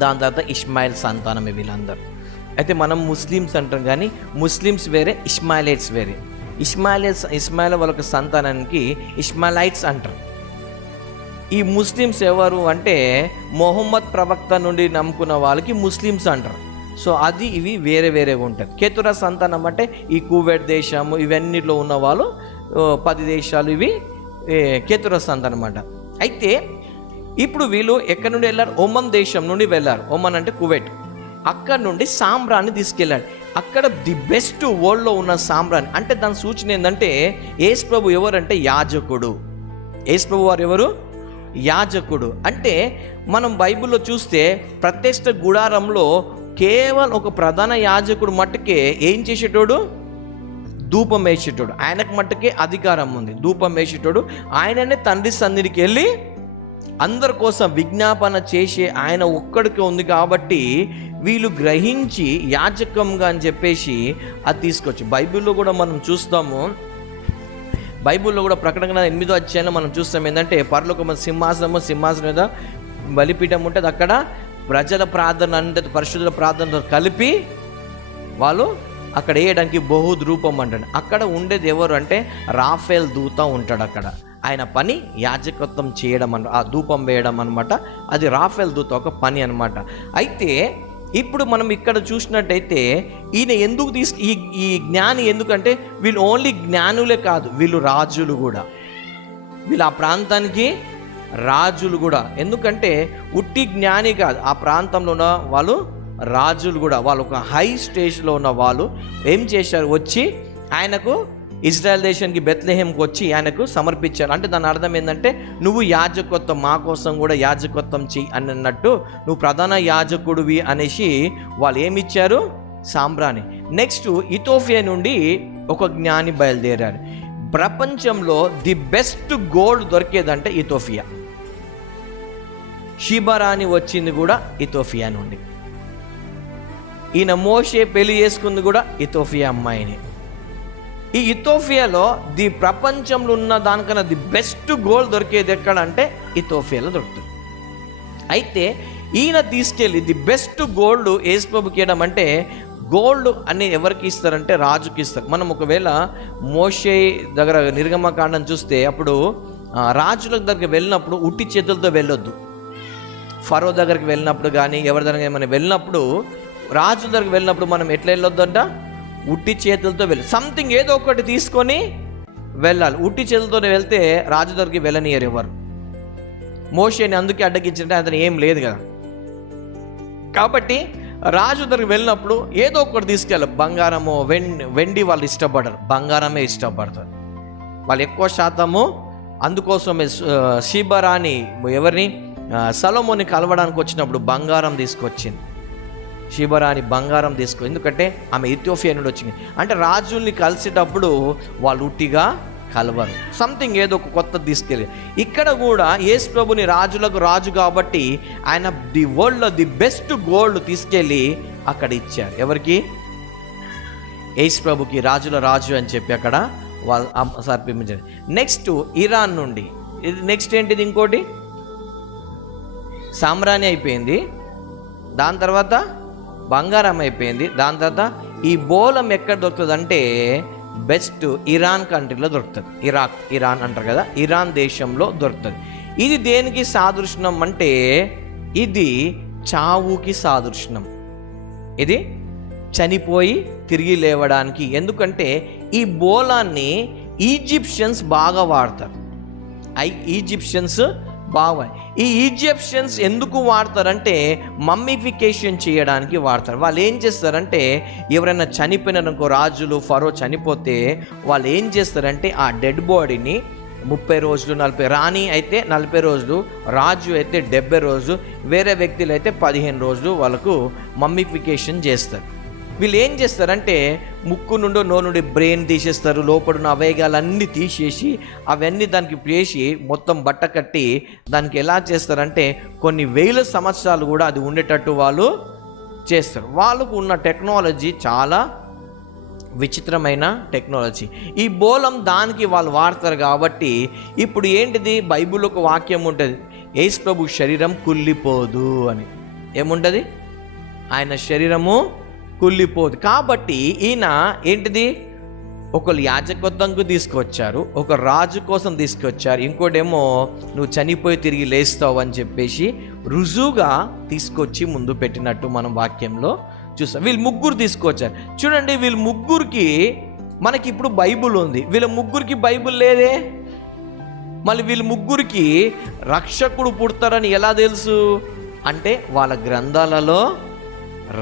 దాని తర్వాత ఇస్మాయిల్ సంతానమే వీళ్ళందరూ. అయితే మనం ముస్లిమ్స్ అంటాం, కానీ ముస్లిమ్స్ వేరే, ఇస్మాయిలైట్స్ వేరే. ఇస్మాయిల్ వాళ్ళకి సంతానానికి ఇస్మాయిలైట్స్ అంటారు. ఈ ముస్లిమ్స్ ఎవరు అంటే మొహమ్మద్ ప్రవక్త నుండి నమ్ముకున్న వాళ్ళకి ముస్లిమ్స్ అంటారు. సో అది ఇవి వేరే వేరేగా ఉంటుంది. కెతురా సంతానం అంటే ఈ కువైట్ దేశము ఇవన్నిట్లో ఉన్న వాళ్ళు 10 దేశాలు, ఇవి కెతురా సంతానం అన్నమాట. అయితే ఇప్పుడు వీళ్ళు ఎక్కడి నుండి వెళ్ళారు? ఒమన్ దేశం నుండి వెళ్ళారు. ఒమన్ అంటే కువైట్. అక్కడ నుండి సామ్రాన్ని తీసుకెళ్ళాడు. అక్కడ ది బెస్ట్ వరల్డ్లో ఉన్న సామ్రాన్ని అంటే దాని సూచన ఏంటంటే యేసు ప్రభు ఎవరంటే యాజకుడు. యేసు ప్రభు వారు ఎవరు? యాజకుడు. అంటే మనం బైబిల్లో చూస్తే ప్రత్యక్ష గుడారంలో కేవలం ఒక ప్రధాన యాజకుడు మట్టుకే ఏం చేసేటోడు? ధూపం వేసేటోడు. ఆయనకు మట్టుకే అధికారం ఉంది, ధూపం వేసేటోడు. ఆయననే తండ్రి సన్నిధికి వెళ్ళి అందరి కోసం విజ్ఞాపన చేసే ఆయన ఒక్కడికి ఉంది కాబట్టి వీళ్ళు గ్రహించి యాజకంగా అని చెప్పేసి అది తీసుకొచ్చి బైబిల్లో కూడా మనం చూస్తాము. బైబిల్లో కూడా ప్రకటన 8వ అధ్యాయంలో మనం చూస్తాం ఏంటంటే పరలోకం సింహాసనం మీద బలిపీఠం ఉంటుంది. అక్కడ ప్రజల ప్రార్థన అంటే పరిశుద్ధుల ప్రార్థనతో కలిపి వాళ్ళు అక్కడ వేయడానికి బహుద్ రూపం అంటాడు. అక్కడ ఉండేది ఎవరు అంటే రాఫేల్ దూత ఉంటాడు అక్కడ. ఆయన పని యాజకత్వం చేయడం ఆ ధూపం వేయడం అనమాట. అది రాఫేల్ దూత ఒక పని అనమాట. అయితే ఇప్పుడు మనం ఇక్కడ చూసినట్టయితే ఈయన ఎందుకు ఈ జ్ఞాని ఎందుకంటే వీళ్ళు ఓన్లీ జ్ఞానులే కాదు, వీళ్ళు రాజులు కూడా. వీళ్ళు ఆ ప్రాంతానికి రాజులు కూడా. ఎందుకంటే ఉట్టి జ్ఞాని కాదు, ఆ ప్రాంతంలో ఉన్న వాళ్ళు రాజులు కూడా. వాళ్ళు ఒక హై స్టేజ్లో ఉన్న వాళ్ళు ఏం చేశారు? వచ్చి ఆయనకు ఇజ్రాయెల్ దేశానికి బెత్లెహేంకి వచ్చి ఆయనకు సమర్పించారు. అంటే దాని అర్థం ఏంటంటే నువ్వు యాజకత్వం మా కోసం కూడా యాజకత్వం చెయ్యి అని అన్నట్టు, నువ్వు ప్రధాన యాజకుడివి అనేసి వాళ్ళు ఏమిచ్చారు? సాంబ్రాణి. నెక్స్ట్ ఇథోపియా నుండి ఒక జ్ఞాని బయలుదేరారు. ప్రపంచంలో ది బెస్ట్ గోల్డ్ దొరికేదంటే ఇథోపియా. షిబరాని వచ్చింది కూడా ఇథోపియా నుండి. ఈయన మోషే పెళ్లి చేసుకుంది కూడా ఇథోపియా అమ్మాయిని. ఈ ఇథోపియాలో ది ప్రపంచంలో ఉన్న దానికన్నా ది బెస్ట్ గోల్డ్ దొరికేది ఎక్కడ అంటే ఇథోపియాలో దొరుకుతుంది. అయితే ఈయన తీసుకెళ్ళి ది బెస్ట్ గోల్డ్ యేసు ప్రభుకి ఇవ్వడం అంటే గోల్డ్ అని ఎవరికి ఇస్తారంటే రాజుకి ఇస్తారు. మనం ఒకవేళ మోషే దగ్గర నిర్గమకాండం చూస్తే అప్పుడు రాజుల దగ్గరికి వెళ్ళినప్పుడు ఉట్టి చేతులతో వెళ్ళొద్దు. ఫరో దగ్గరికి వెళ్ళినప్పుడు కానీ ఎవరి దగ్గర మనం వెళ్ళినప్పుడు రాజు దగ్గరికి వెళ్ళినప్పుడు మనం ఎట్లా వెళ్ళొద్దు అంట? ఉట్టి చేతులతో సంథింగ్ ఏదో ఒకటి తీసుకొని వెళ్ళాలి. ఉట్టి చేతులతో వెళ్తే రాజు దగ్గరికి వెళ్ళనియరు ఎవరు. మోషేని అందుకే అడ్డగించింటే అతను ఏం లేదు కదా. కాబట్టి రాజు దగ్గరికి వెళ్ళినప్పుడు ఏదో ఒకటి తీసుకెళ్ళాలి. బంగారము వెండి వాళ్ళు ఇష్టపడరు, బంగారమే ఇష్టపడతారు వాళ్ళు ఎక్కువ శాతము. అందుకోసమే షిబరాని ఎవరిని సొలొమోని కలవడానికి వచ్చినప్పుడు బంగారం తీసుకొచ్చింది. షిబరాని బంగారం ఎందుకంటే ఆమె ఇథియోపియా నుండి వచ్చింది. అంటే రాజుల్ని కలిసేటప్పుడు వాళ్ళు ఉట్టిగా కలవరు, సంథింగ్ ఏదో ఒక కొత్త తీసుకెళ్ళి. ఇక్కడ కూడా యేసు ప్రభుని రాజులకు రాజు కాబట్టి ఆయన ది వరల్డ్లో ది బెస్ట్ గోల్డ్ తీసుకెళ్ళి అక్కడ ఇచ్చారు. ఎవరికి? యేసు ప్రభుకి రాజుల రాజు అని చెప్పి అక్కడ వాళ్ళు సమర్పించారు. నెక్స్ట్ ఇరాన్ నుండి నెక్స్ట్ ఏంటిది? ఇంకోటి సామ్రాణి అయిపోయింది, దాని తర్వాత బంగారం అయిపోయింది, దాని తర్వాత ఈ బోలం ఎక్కడ దొరుకుతుంది అంటే బెస్ట్ ఇరాన్ కంట్రీలో దొరుకుతుంది. ఇరాన్ అంటారు కదా, ఇరాన్ దేశంలో దొరుకుతుంది. ఇది దేనికి సాదృశ్యం అంటే ఇది చావుకి సాదృశ్యం. ఇది చనిపోయి తిరిగి లేవడానికి. ఎందుకంటే ఈ బోలాన్ని ఈజిప్షియన్స్ బాగా వాడతారు. ఈజిప్షియన్స్ బాగా ఈ ఈజిప్షియన్స్ ఎందుకు వాడతారంటే మమ్మిఫికేషన్ చేయడానికి వాడతారు. వాళ్ళు ఏం చేస్తారంటే ఎవరైనా చనిపోయినారనుకో, రాజులు ఫరో చనిపోతే వాళ్ళు ఏం చేస్తారంటే ఆ డెడ్ బాడీని 30 రోజులు 40, రాణి అయితే 40 రోజులు, రాజు అయితే 70 రోజులు, వేరే వ్యక్తులు అయితే 15 రోజులు వాళ్ళకు మమ్మిఫికేషన్ చేస్తారు. వీళ్ళు ఏం చేస్తారంటే ముక్కు నుండి నో నుండి బ్రెయిన్ తీసేస్తారు, లోపడున్న అవయవాలన్నీ తీసేసి అవన్నీ దానికి వేసి మొత్తం బట్ట కట్టి దానికి ఎలా చేస్తారంటే కొన్ని వేల సంవత్సరాలు కూడా అది ఉండేటట్టు వాళ్ళు చేస్తారు. వాళ్ళకు ఉన్న టెక్నాలజీ చాలా విచిత్రమైన టెక్నాలజీ. ఈ బోలం దానికి వాళ్ళు వాడతారు కాబట్టి ఇప్పుడు ఏంటిది, బైబిల్ ఒక వాక్యం ఉంటుంది, యేసు ప్రభు శరీరం కుళ్ళిపోదు అని. ఏముంటుంది, ఆయన శరీరము కుళ్ళిపోదు. కాబట్టి ఈయన ఏంటిది, ఒకళ్ళు యాజకత్వంకు తీసుకొచ్చారు, ఒక రాజు కోసం తీసుకొచ్చారు, ఇంకోటేమో నువ్వు చనిపోయి తిరిగి లేస్తావు అని చెప్పేసి రుజువుగా తీసుకొచ్చి ముందు పెట్టినట్టు మనం వాక్యంలో చూస్తాం. వీళ్ళు ముగ్గురు తీసుకొచ్చారు. చూడండి, వీళ్ళ ముగ్గురికి మనకి ఇప్పుడు బైబుల్ ఉంది, వీళ్ళ ముగ్గురికి బైబుల్ లేదే. మళ్ళీ వీళ్ళ ముగ్గురికి రక్షకుడు పుడతారని ఎలా తెలుసు అంటే వాళ్ళ గ్రంథాలలో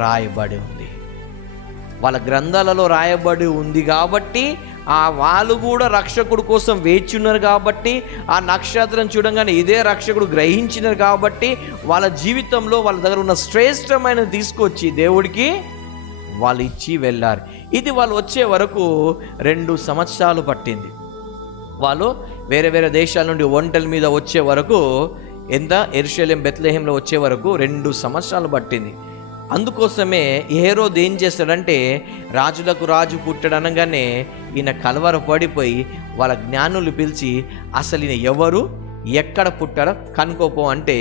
రాయబడి ఉంది. వాళ్ళ గ్రంథాలలో రాయబడి ఉంది కాబట్టి వాళ్ళు కూడా రక్షకుడు కోసం వేచి ఉన్నారు కాబట్టి, ఆ నక్షత్రం చూడంగానే ఇదే రక్షకుడు గ్రహించినారు కాబట్టి వాళ్ళ జీవితంలో వాళ్ళ దగ్గర ఉన్న శ్రేష్టమైన తీసుకొచ్చి దేవుడికి వాళ్ళు ఇచ్చి వెళ్ళారు. ఇది వాళ్ళు వచ్చే వరకు 2 సంవత్సరాలు పట్టింది. వాళ్ళు వేరే వేరే దేశాల నుండి ఒంటెల మీద వచ్చే వరకు యెరూషలేం బెత్లెహేంలో వచ్చే వరకు 2 సంవత్సరాలు పట్టింది. అందుకోసమే హేరోదు ఏం చేస్తాడంటే రాజులకు రాజు పుట్టాడు అనగానే ఈయన కలవర పడిపోయి వాళ్ళ జ్ఞానులు పిలిచి అసలు ఈయన ఎవరు, ఎక్కడ పుట్టారో కనుకోపో అంటే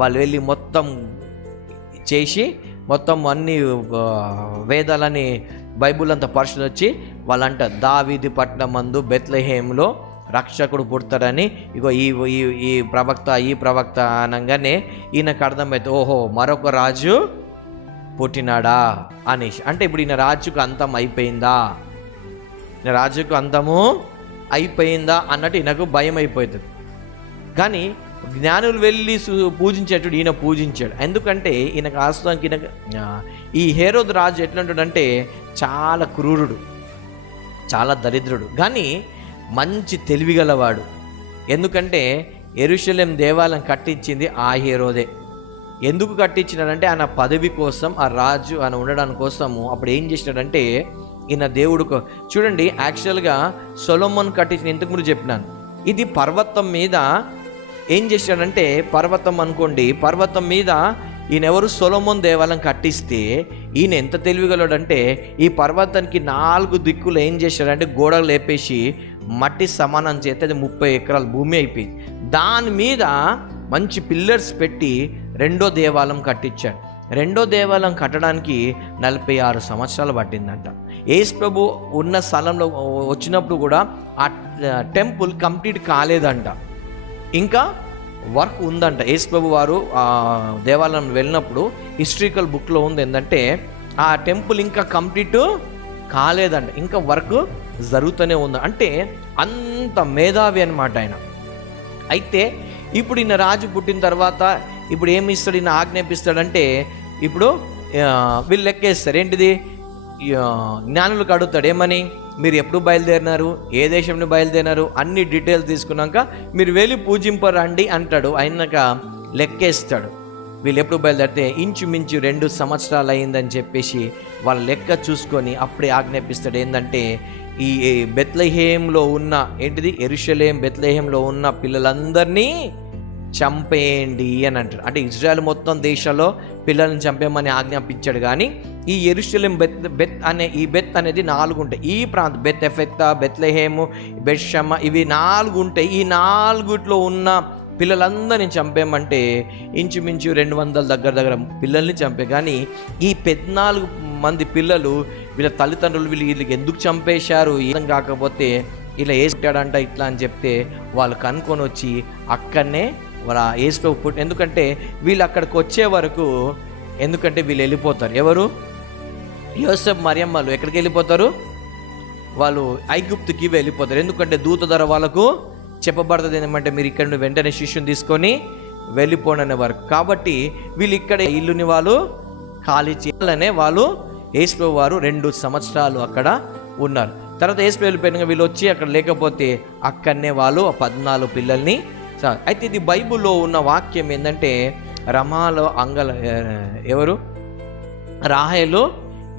వాళ్ళు వెళ్ళి మొత్తం చేసి మొత్తం అన్ని వేదాలని బైబుల్ అంతా పరిశోధించి వాళ్ళంట దావీదు పట్టణం మందు బెత్లెహేంలో రక్షకుడు పుడతాడని ఇగో ఈ ప్రవక్త అనగానే ఈయనకు అర్థమైతే ఓహో మరొక రాజు పుట్టినాడా అనేసి. అంటే ఇప్పుడు ఈయన రాజుకు అంతం అయిపోయిందా, ఈయన రాజుకు అంతము అయిపోయిందా అన్నట్టు ఈయనకు భయం అయిపోతుంది. కానీ జ్ఞానులు వెళ్ళి పూజించేటప్పుడు ఈయన పూజించాడు. ఎందుకంటే ఈయనకు వాస్తవానికి ఈ హేరోదు రాజు ఎట్లుంటాడంటే చాలా క్రూరుడు, చాలా దరిద్రుడు, కానీ మంచి తెలివిగలవాడు. ఎందుకంటే యెరూషలేం దేవాలయం కట్టించింది ఆ హేరోదే. ఎందుకు కట్టించినాడంటే ఆయన పదవి కోసం, ఆ రాజు ఆయన ఉండడానికి కోసము. అప్పుడు ఏం చేసినాడంటే ఈయన దేవుడు చూడండి, యాక్చువల్గా సొలొమోన్ కట్టించిన, ఇంతకు ముందు చెప్పినాను, ఇది పర్వతం మీద ఏం చేశాడంటే, పర్వతం అనుకోండి, పర్వతం మీద ఈయన ఎవరు సొలొమోన్ దేవాలయం కట్టిస్తే ఈయన ఎంత తెలివిగలడంటే ఈ పర్వతానికి 4 దిక్కులు ఏం చేశాడంటే గోడలు లేపేసి మట్టి సమానం చేస్తే అది 30 ఎకరాల భూమి అయిపోయింది. దాని మీద మంచి పిల్లర్స్ పెట్టి 2వ దేవాలయం కట్టించాడు. 2వ దేవాలయం కట్టడానికి 46 సంవత్సరాలు పట్టిందంట. యేసు ప్రభు ఉన్న స్థలంలో వచ్చినప్పుడు కూడా ఆ టెంపుల్ కంప్లీట్ కాలేదంట, ఇంకా వర్క్ ఉందంట. యేసు ప్రభు వారు ఆ దేవాలయం వెళ్ళినప్పుడు హిస్టరికల్ బుక్లో ఉంది ఏంటంటే ఆ టెంపుల్ ఇంకా కంప్లీట్ కాలేదంట, ఇంకా వర్క్ జరుగుతూనే ఉంది. అంటే అంత మేధావి అన్నమాట ఆయన. అయితే ఇప్పుడు ఈయన రాజు పుట్టిన తర్వాత ఇప్పుడు ఏమి ఇస్తాడు, ఈయన ఆజ్ఞాపిస్తాడంటే ఇప్పుడు వీళ్ళు లెక్కేస్తారు. ఏంటిది, జ్ఞానులకు అడుగుతాడు, ఏమని, మీరు ఎప్పుడు బయలుదేరినారు, ఏ దేశం నుండి బయలుదేరినారు, అన్ని డీటెయిల్స్ తీసుకున్నాక మీరు వెళ్ళి పూజింపరండి అంటాడు. అయినాక లెక్కేస్తాడు. వీళ్ళు ఎప్పుడు బయలుదేరితే ఇంచుమించు 2 సంవత్సరాలు అయిందని చెప్పేసి వాళ్ళ లెక్క చూసుకొని అప్పుడే ఆజ్ఞాపిస్తాడు. ఏంటంటే ఈ బెత్లెహేంలో ఉన్న ఏంటిది యెరూషలేం బెత్లెహేంలో ఉన్న పిల్లలందరినీ చంపేయండి అని అంటాడు. అంటే ఇజ్రాయెల్ మొత్తం దేశంలో పిల్లల్ని చంపేయమని ఆజ్ఞాపించాడు. కానీ ఈ యెరూషలేం బెత్ అనేది 4 ఉంటాయి. ఈ ప్రాంతం బెత్ ఎఫెక్తా, బెత్లెహేము, బెత్షెమా, ఇవి 4 ఉంటాయి. ఈ 4 ఉన్న పిల్లలందరినీ చంపేయమంటే ఇంచుమించు 200 దగ్గర పిల్లల్ని చంపే. కానీ ఈ 14 మంది పిల్లలు వీళ్ళ తల్లిదండ్రులు వీళ్ళకి ఎందుకు చంపేశారు ఏం కాకపోతే ఇలా వేసుకుంటాడంట ఇట్లా అని చెప్తే వాళ్ళు కనుక్కొని వచ్చి అక్కడనే వాళ్ళ ఏసులో పుట్టి, ఎందుకంటే వీళ్ళు అక్కడికి వచ్చే వరకు, ఎందుకంటే వీళ్ళు వెళ్ళిపోతారు. ఎవరు, యోసేపు మరియమ్మలు ఎక్కడికి వెళ్ళిపోతారు, వాళ్ళు ఐగుప్తుకి వెళ్ళిపోతారు. ఎందుకంటే దూత ద్వారా వాళ్ళకు చెప్పబడుతుంది ఏమంటే మీరు ఇక్కడ నుండి వెంటనే శిష్యుని తీసుకొని వెళ్ళిపోండి అనే వరకు. కాబట్టి వీళ్ళు ఇక్కడ ఇల్లుని వాళ్ళు ఖాళీ చేయాలనే వాళ్ళు యేసు వారు 2 సంవత్సరాలు అక్కడ ఉన్నారు. తర్వాత యేసు వెళ్ళిపోయినాక వీళ్ళు వచ్చి అక్కడ లేకపోతే అక్కడనే వాళ్ళు 14 పిల్లల్ని. అయితే ఇది బైబిల్లో ఉన్న వాక్యం ఏంటంటే రమాలో ఎవరు రాహేలు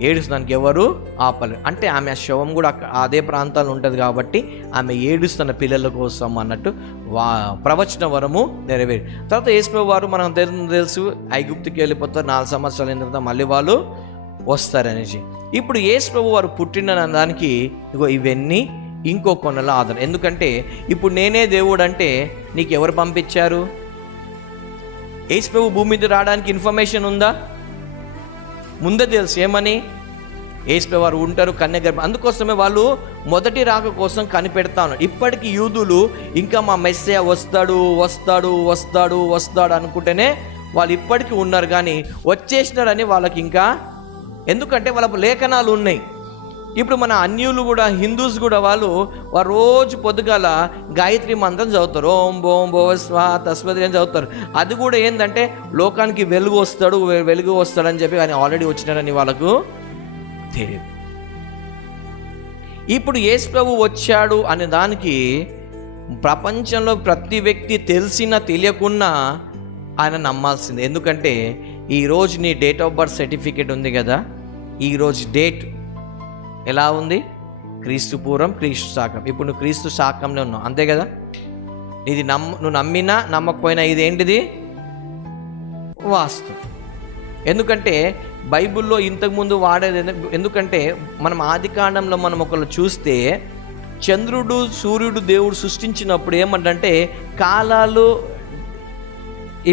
ఏడుస్తానికి ఎవరు ఆపలేరు. అంటే ఆమె శవం కూడా అదే ప్రాంతాల్లో ఉంటుంది కాబట్టి ఆమె ఏడుస్తున్న పిల్లల కోసం అన్నట్టు ప్రవచన వరము నెరవేరు. తర్వాత యేసు వారు మనం తెలుసు ఐగుప్తుకి వెళ్ళిపోతారు, 4 సంవత్సరాలు అయిన తర్వాత మళ్ళీ వాళ్ళు వస్తారనేసి. ఇప్పుడు యేసు వారు పుట్టిన దానికి ఇవన్నీ ఇంకో కొనల ఆధారం. ఎందుకంటే ఇప్పుడు నేనే దేవుడు అంటే నీకు ఎవరు పంపించారు? యేసు భూమి మీద రావడానికి ఇన్ఫర్మేషన్ ఉందా? ముందే తెలుసు ఏమని? యేసు వారు ఉంటారు కన్య గర్భం. అందుకోసమే వాళ్ళు మొదటి రాక కోసం కనిపెడతా ఉన్నారు. ఇప్పటికీ యూదులు ఇంకా మా మెస్సియా వస్తాడు వస్తాడు వస్తాడు వస్తాడు అనుకుంటేనే వాళ్ళు ఇప్పటికీ ఉన్నారు, కానీ వచ్చేసినాడని వాళ్ళకి ఇంకా, ఎందుకంటే వాళ్ళ లేఖనాలు ఉన్నాయి. ఇప్పుడు మన అన్యులు కూడా, హిందూస్ కూడా వాళ్ళు రోజు పొద్దుగాల గాయత్రి మంత్రం చదువుతారు, ఓం బోం భో స్వా తస్మతి అని చదువుతారు. అది కూడా ఏంటంటే లోకానికి వెలుగు వస్తాడని చెప్పి ఆయన ఆల్రెడీ వచ్చినాడని వాళ్ళకు తెలియదు. ఇప్పుడు యేసు ప్రభు వచ్చాడు అనే దానికి ప్రపంచంలో ప్రతి వ్యక్తి తెలిసినా తెలియకున్నా ఆయన నమ్మాల్సిందే. ఎందుకంటే ఈరోజు నీ డేట్ ఆఫ్ బర్త్ సర్టిఫికేట్ ఉంది కదా, ఈరోజు డేట్ ఎలా ఉంది? క్రీస్తు పూర్వం క్రీస్తు శాకం. ఇప్పుడు నువ్వు క్రీస్తు శాకంలో ఉన్నావు, అంతే కదా? ఇది నువ్వు నమ్మినా నమ్మకపోయినా ఇదేంటిది? వాస్తవం. ఎందుకంటే బైబిల్లో ఇంతకుముందు వాడేది, ఎందుకంటే మనం ఆది కాండంలో మనం ఒకళ్ళు చూస్తే చంద్రుడు సూర్యుడు దేవుడు సృష్టించినప్పుడు ఏమంటే కాలాలు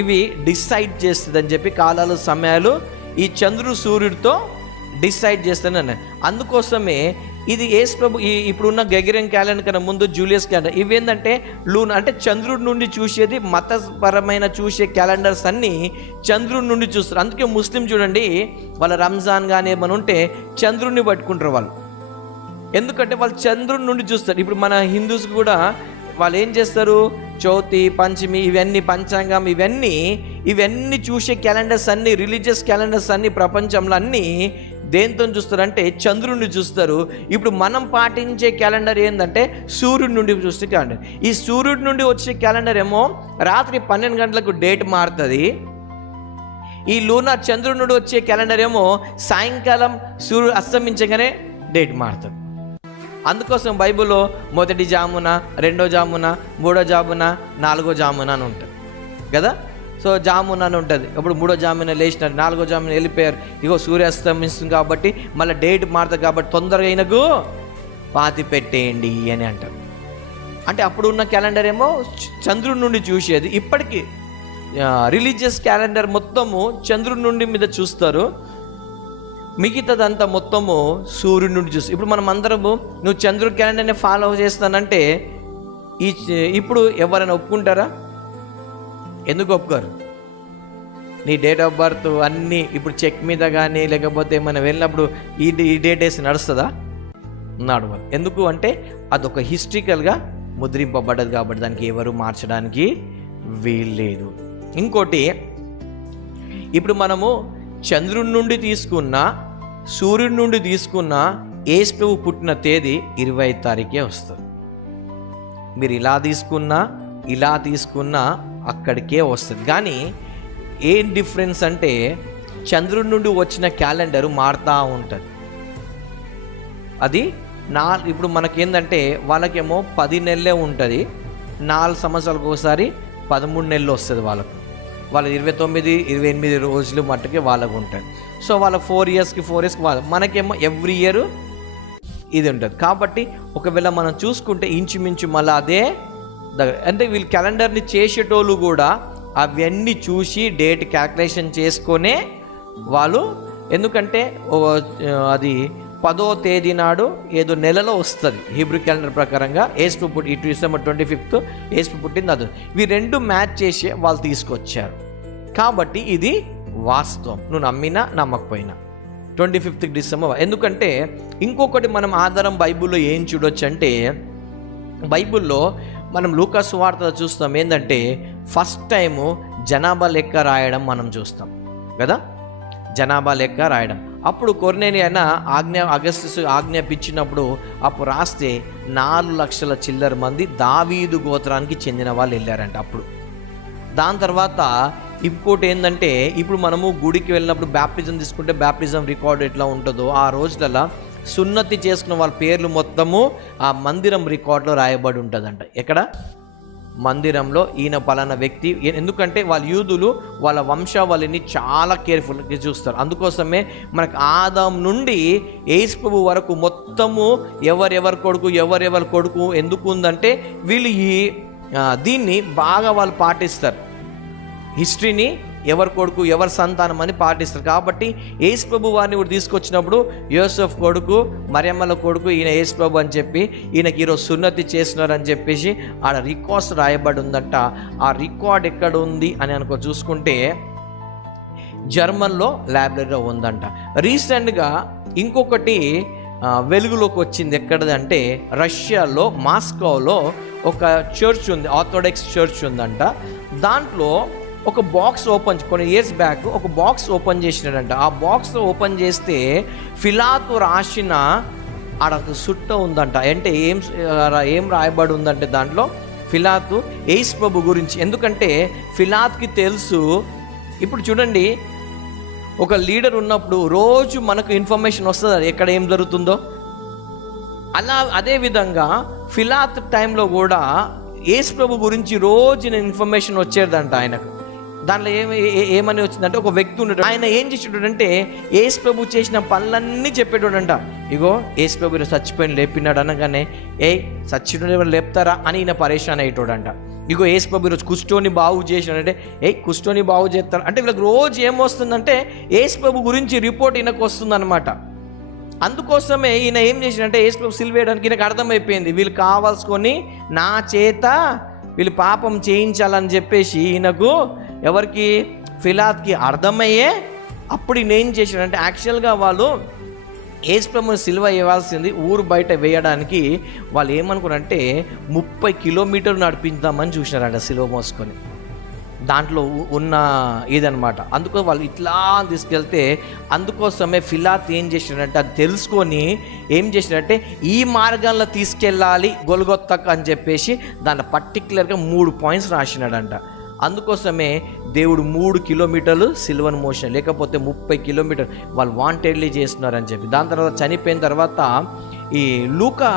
ఇవి డిసైడ్ చేస్తుంది అని చెప్పి, కాలాలు సమయాలు ఈ చంద్రుడు సూర్యుడితో డిసైడ్ చేస్తానని. అందుకోసమే ఇది యేసు ప్రభు ఇప్పుడున్న గెగరియన్ క్యాలెండర్ కన్నా ముందు జూలియస్ క్యాలెండర్, ఇవి ఏంటంటే లూన్ అంటే చంద్రుడి నుండి చూసేది. మతపరమైన చూసే క్యాలెండర్స్ అన్నీ చంద్రుడి నుండి చూస్తారు. అందుకే ముస్లిం చూడండి, వాళ్ళ రంజాన్ కానీ ఏమైనా ఉంటే చంద్రుడిని పట్టుకుంటారు వాళ్ళు, ఎందుకంటే వాళ్ళు చంద్రుడి నుండి చూస్తారు. ఇప్పుడు మన హిందూస్ కూడా వాళ్ళు ఏం చేస్తారు, చౌతి పంచమి ఇవన్నీ పంచాంగం ఇవన్నీ చూసే క్యాలెండర్స్ అన్నీ, రిలీజియస్ క్యాలెండర్స్ అన్నీ ప్రపంచంలో అన్నీ దేంతో చూస్తారంటే చంద్రుడిని చూస్తారు. ఇప్పుడు మనం పాటించే క్యాలెండర్ ఏంటంటే సూర్యుడి నుండి చూస్తే క్యాలెండర్. ఈ సూర్యుడి నుండి వచ్చే క్యాలెండర్ ఏమో రాత్రి 12 గంటలకు డేట్ మారుతుంది. ఈ లూనార్ చంద్రుడి నుండి వచ్చే క్యాలెండర్ ఏమో సాయంకాలం సూర్యుడు అస్తమించగానే డేట్ మారుతుంది. అందుకోసం బైబిల్లో మొదటి జామున, రెండో జామున, మూడో జామున, నాలుగో జామున అని ఉంటుంది కదా. సో జామున అని ఉంటుంది. ఇప్పుడు మూడో జామున లేచినారు, నాలుగో జామున వెళ్ళిపోయారు, ఇగో సూర్యాస్తమిస్తుంది కాబట్టి మళ్ళీ డేట్ మారుతుంది కాబట్టి తొందరగా అయినకు పాతి పెట్టేయండి అని అంటారు. అంటే అప్పుడు ఉన్న క్యాలెండర్ ఏమో చంద్రుడి నుండి చూసేది. ఇప్పటికీ రిలీజియస్ క్యాలెండర్ మొత్తము చంద్రుడి నుండి మీద చూస్తారు, మిగతాదంతా మొత్తము సూర్యుడి నుండి చూస్తారు. ఇప్పుడు మనం అందరము నువ్వు చంద్రుడి క్యాలెండర్ని ఫాలో చేస్తానంటే ఇప్పుడు ఎవరైనా ఒప్పుకుంటారా? ఎందుకు ఒప్పుకోరు? నీ డేట్ ఆఫ్ బర్త్ అన్నీ ఇప్పుడు చెక్ మీద కానీ లేకపోతే మనం వెళ్ళినప్పుడు ఈ డేట్ వేసి నడుస్తుందా? నడవదు. ఎందుకు అంటే అదొక హిస్టరికల్గా ముద్రింపబడ్డది కాబట్టి దానికి ఎవరు మార్చడానికి వీల్లేదు. ఇంకోటి, ఇప్పుడు మనము చంద్రుడి నుండి తీసుకున్న, సూర్యుడి నుండి తీసుకున్న యేసు ప్రభు పుట్టిన తేదీ 20వ తారీఖే వస్తుంది. మీరు ఇలా తీసుకున్నా అక్కడికే వస్తుంది. కానీ ఏం డిఫరెన్స్ అంటే చంద్రుడి నుండి వచ్చిన క్యాలెండరు మారుతూ ఉంటుంది. అది ఇప్పుడు మనకేందంటే వాళ్ళకేమో 10 నెలలే ఉంటుంది, 4 సంవత్సరాలకు ఒకసారి 13 నెలలు వస్తుంది వాళ్ళకు. వాళ్ళ 29-28 రోజులు మట్టుకే వాళ్ళకు ఉంటుంది. సో వాళ్ళ 4 ఇయర్స్కి వాళ్ళ, మనకేమో ఎవ్రీ ఇయర్ ఇది ఉంటుంది. కాబట్టి ఒకవేళ మనం చూసుకుంటే ఇంచుమించు మళ్ళీ అదే అంటే వీళ్ళు క్యాలెండర్ని చేసేటోళ్ళు కూడా అవన్నీ చూసి డేట్ క్యాల్కులేషన్ చేసుకొనే వాళ్ళు, ఎందుకంటే అది 10వ తేదీ నాడు ఏదో నెలలో వస్తుంది హీబ్రూ క్యాలెండర్ ప్రకారంగా. యేసు పుట్టి ఇటు డిసెంబర్ 25th యేసు పుట్టింది, అది ఇవి 2 మ్యాచ్ చేసి వాళ్ళు తీసుకొచ్చారు. కాబట్టి ఇది వాస్తవం, నువ్వు నమ్మినా నమ్మకపోయినా 25th డిసెంబర్. ఎందుకంటే ఇంకొకటి మనం ఆధారం బైబిల్లో ఏం చూడొచ్చు అంటే, బైబిల్లో మనం లూకా సువార్త చూస్తాం ఏంటంటే ఫస్ట్ టైము జనాభా లెక్క రాయడం మనం చూస్తాం కదా. జనాభా లెక్క రాయడం అప్పుడు కొర్నేలి అయినా అగస్టస్ ఆజ్ఞాపించినప్పుడు అప్పుడు రాస్తే 4,00,000 చిల్లర మంది దావీదు గోత్రానికి చెందిన వాళ్ళు వెళ్ళారంట అప్పుడు. దాని తర్వాత ఇంకోటి ఏంటంటే, ఇప్పుడు మనము గుడికి వెళ్ళినప్పుడు బ్యాప్టిజం తీసుకుంటే బ్యాప్టిజం రికార్డు ఎట్లా ఉంటుందో, ఆ రోజులలో సున్నతి చేసుకున్న వాళ్ళ పేర్లు మొత్తము ఆ మందిరం రికార్డులో రాయబడి ఉంటుందంట. ఎక్కడ? మందిరంలో ఈయన పలానా వ్యక్తి. ఎందుకంటే వాళ్ళ యూదులు వాళ్ళ వంశావళిని చాలా కేర్ఫుల్గా చూస్తారు. అందుకోసమే మనకు ఆదాం నుండి యేసు ప్రభువు వరకు మొత్తము ఎవరెవరి కొడుకు ఎందుకు ఉందంటే, వీళ్ళు దీన్ని బాగా వాళ్ళు పాటిస్తారు. హిస్టరీని ఎవరి కొడుకు ఎవరి సంతానం అని పాటిస్తారు. కాబట్టి యేసు ప్రభు వారిని కూడా తీసుకొచ్చినప్పుడు యోసెఫ్ కొడుకు మరియమ్మల కొడుకు ఈయన యేసు ప్రభు అని చెప్పి ఈయనకి ఈరోజు సున్నతి చేస్తున్నారని చెప్పేసి ఆడ రికార్డ్స్ రాయబడి ఉందంట. ఆ రికార్డ్ ఎక్కడ ఉంది అని చూసుకుంటే జర్మన్లో లైబ్రరీలో ఉందంట. రీసెంట్గా ఇంకొకటి వెలుగులోకి వచ్చింది. ఎక్కడదంటే రష్యాలో మాస్కోలో ఒక చర్చ్ ఉంది, ఆర్థోడాక్స్ చర్చ్ ఉందంట. దాంట్లో ఒక బాక్స్ కొన్ని ఇయర్స్ బ్యాక్ ఒక బాక్స్ ఓపెన్ చేసినాడంట. ఆ బాక్స్ ఓపెన్ చేస్తే ఫిలాతు రాసిన ఆడ సుట్ట ఉందంట. అంటే ఏం రాయబడి ఉందంటే దాంట్లో ఫిలాతు యేసు ప్రభు గురించి. ఎందుకంటే ఫిలాత్కి తెలుసు. ఇప్పుడు చూడండి, ఒక లీడర్ ఉన్నప్పుడు రోజు మనకు ఇన్ఫర్మేషన్ వస్తుంది ఎక్కడ ఏం జరుగుతుందో. అదేవిధంగా ఫిలాత్ టైంలో కూడా యేసు ప్రభు గురించి రోజు ఇన్ఫర్మేషన్ వచ్చేదంట ఆయనకు. దాంట్లో ఏమని వచ్చిందంటే, ఒక వ్యక్తి ఉన్నాడు, ఆయన ఏం చేసేటంటే యేసు ప్రభు చేసిన పనులన్నీ చెప్పేటోడంట. ఇగో యేసు ప్రభు చచ్చిపోయిన లేపినాడు అనగానే, చచ్చిపోయిన లేపుతారా అని ఈయన పరేషాన్ అయ్యేటోడంట. ఇగో యేసు ప్రభు ఈరోజు కుష్ఠోని బాగు చేసినాడంటే, కుష్ఠోని బాగు చేస్తారు అంటే వీళ్ళకి రోజు ఏమొస్తుందంటే యేసు ప్రభు గురించి రిపోర్ట్ ఈయనకు వస్తుందన్నమాట. అందుకోసమే ఈయన ఏం చేసినంటే యేసు ప్రభు సిలువేయడానికి ఈయనకు అర్థమైపోయింది, వీళ్ళు కావాల్సుకొని నా చేత వీళ్ళు పాపం చేయించాలని చెప్పేసి ఈయనకు ఎవరికి ఫిలాత్కి అర్థమయ్యే అప్పుడు ఈయన ఏం చేశాడంటే, యాక్చువల్గా వాళ్ళు యేసు ప్రభువుని సిలువ వేయాల్సింది ఊరు బయట వేయడానికి వాళ్ళు ఏమనుకున్నారంటే 30 కిలోమీటర్లు నడిపిద్దామని చూసినారంట సిలువ మోసుకొని. దాంట్లో ఉన్న ఇదనమాట. అందుకో వాళ్ళు ఇట్లా తీసుకెళ్తే, అందుకోసమే ఫిలాత్ ఏం చేసినాడంటే అది తెలుసుకొని ఏం చేసినాడంటే ఈ మార్గంలో తీసుకెళ్ళాలి గొల్గొత్తకు అని చెప్పేసి దాంట్లో పర్టికులర్గా 3 పాయింట్స్ రాసినాడంట. అందుకోసమే దేవుడు 3 కిలోమీటర్లు సిలువను మోసిన, లేకపోతే 30 కిలోమీటర్లు వాళ్ళు వాంటెడ్లీ చేస్తున్నారని చెప్పి. దాని తర్వాత చనిపోయిన తర్వాత ఈ లూకా,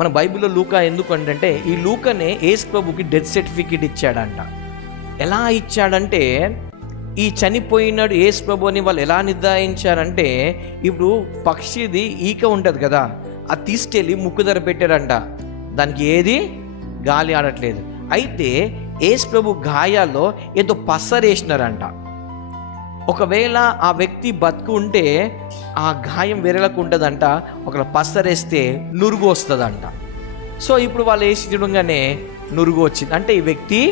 మన బైబిల్లో లూకా ఎందుకంటే ఈ లూకానే యేసు ప్రభుకి డెత్ సర్టిఫికేట్ ఇచ్చాడంట. ఎలా ఇచ్చాడంటే, ఈ చనిపోయినాడు యేసు ప్రభు అని వాళ్ళు ఎలా నిర్ధారించారంటే, ఇప్పుడు పక్షిది ఈక ఉంటుంది కదా, అది తీసుకెళ్ళి ముక్కు ధర పెట్టారంట. దానికి ఏది గాలి ఆడట్లేదు. అయితే యేసు ప్రభు గాయాల్లో ఏదో పసరేసినారంట. ఒకవేళ ఆ వ్యక్తి బతుకు ఉంటే ఆ గాయం వేరేలకు ఉంటుందంట, ఒకవేళ పసరేస్తే నురుగు వస్తుందంట. సో ఇప్పుడు వాళ్ళు వేసి చూడగానే నురుగు వచ్చింది. అంటే ఈ వ్యక్తి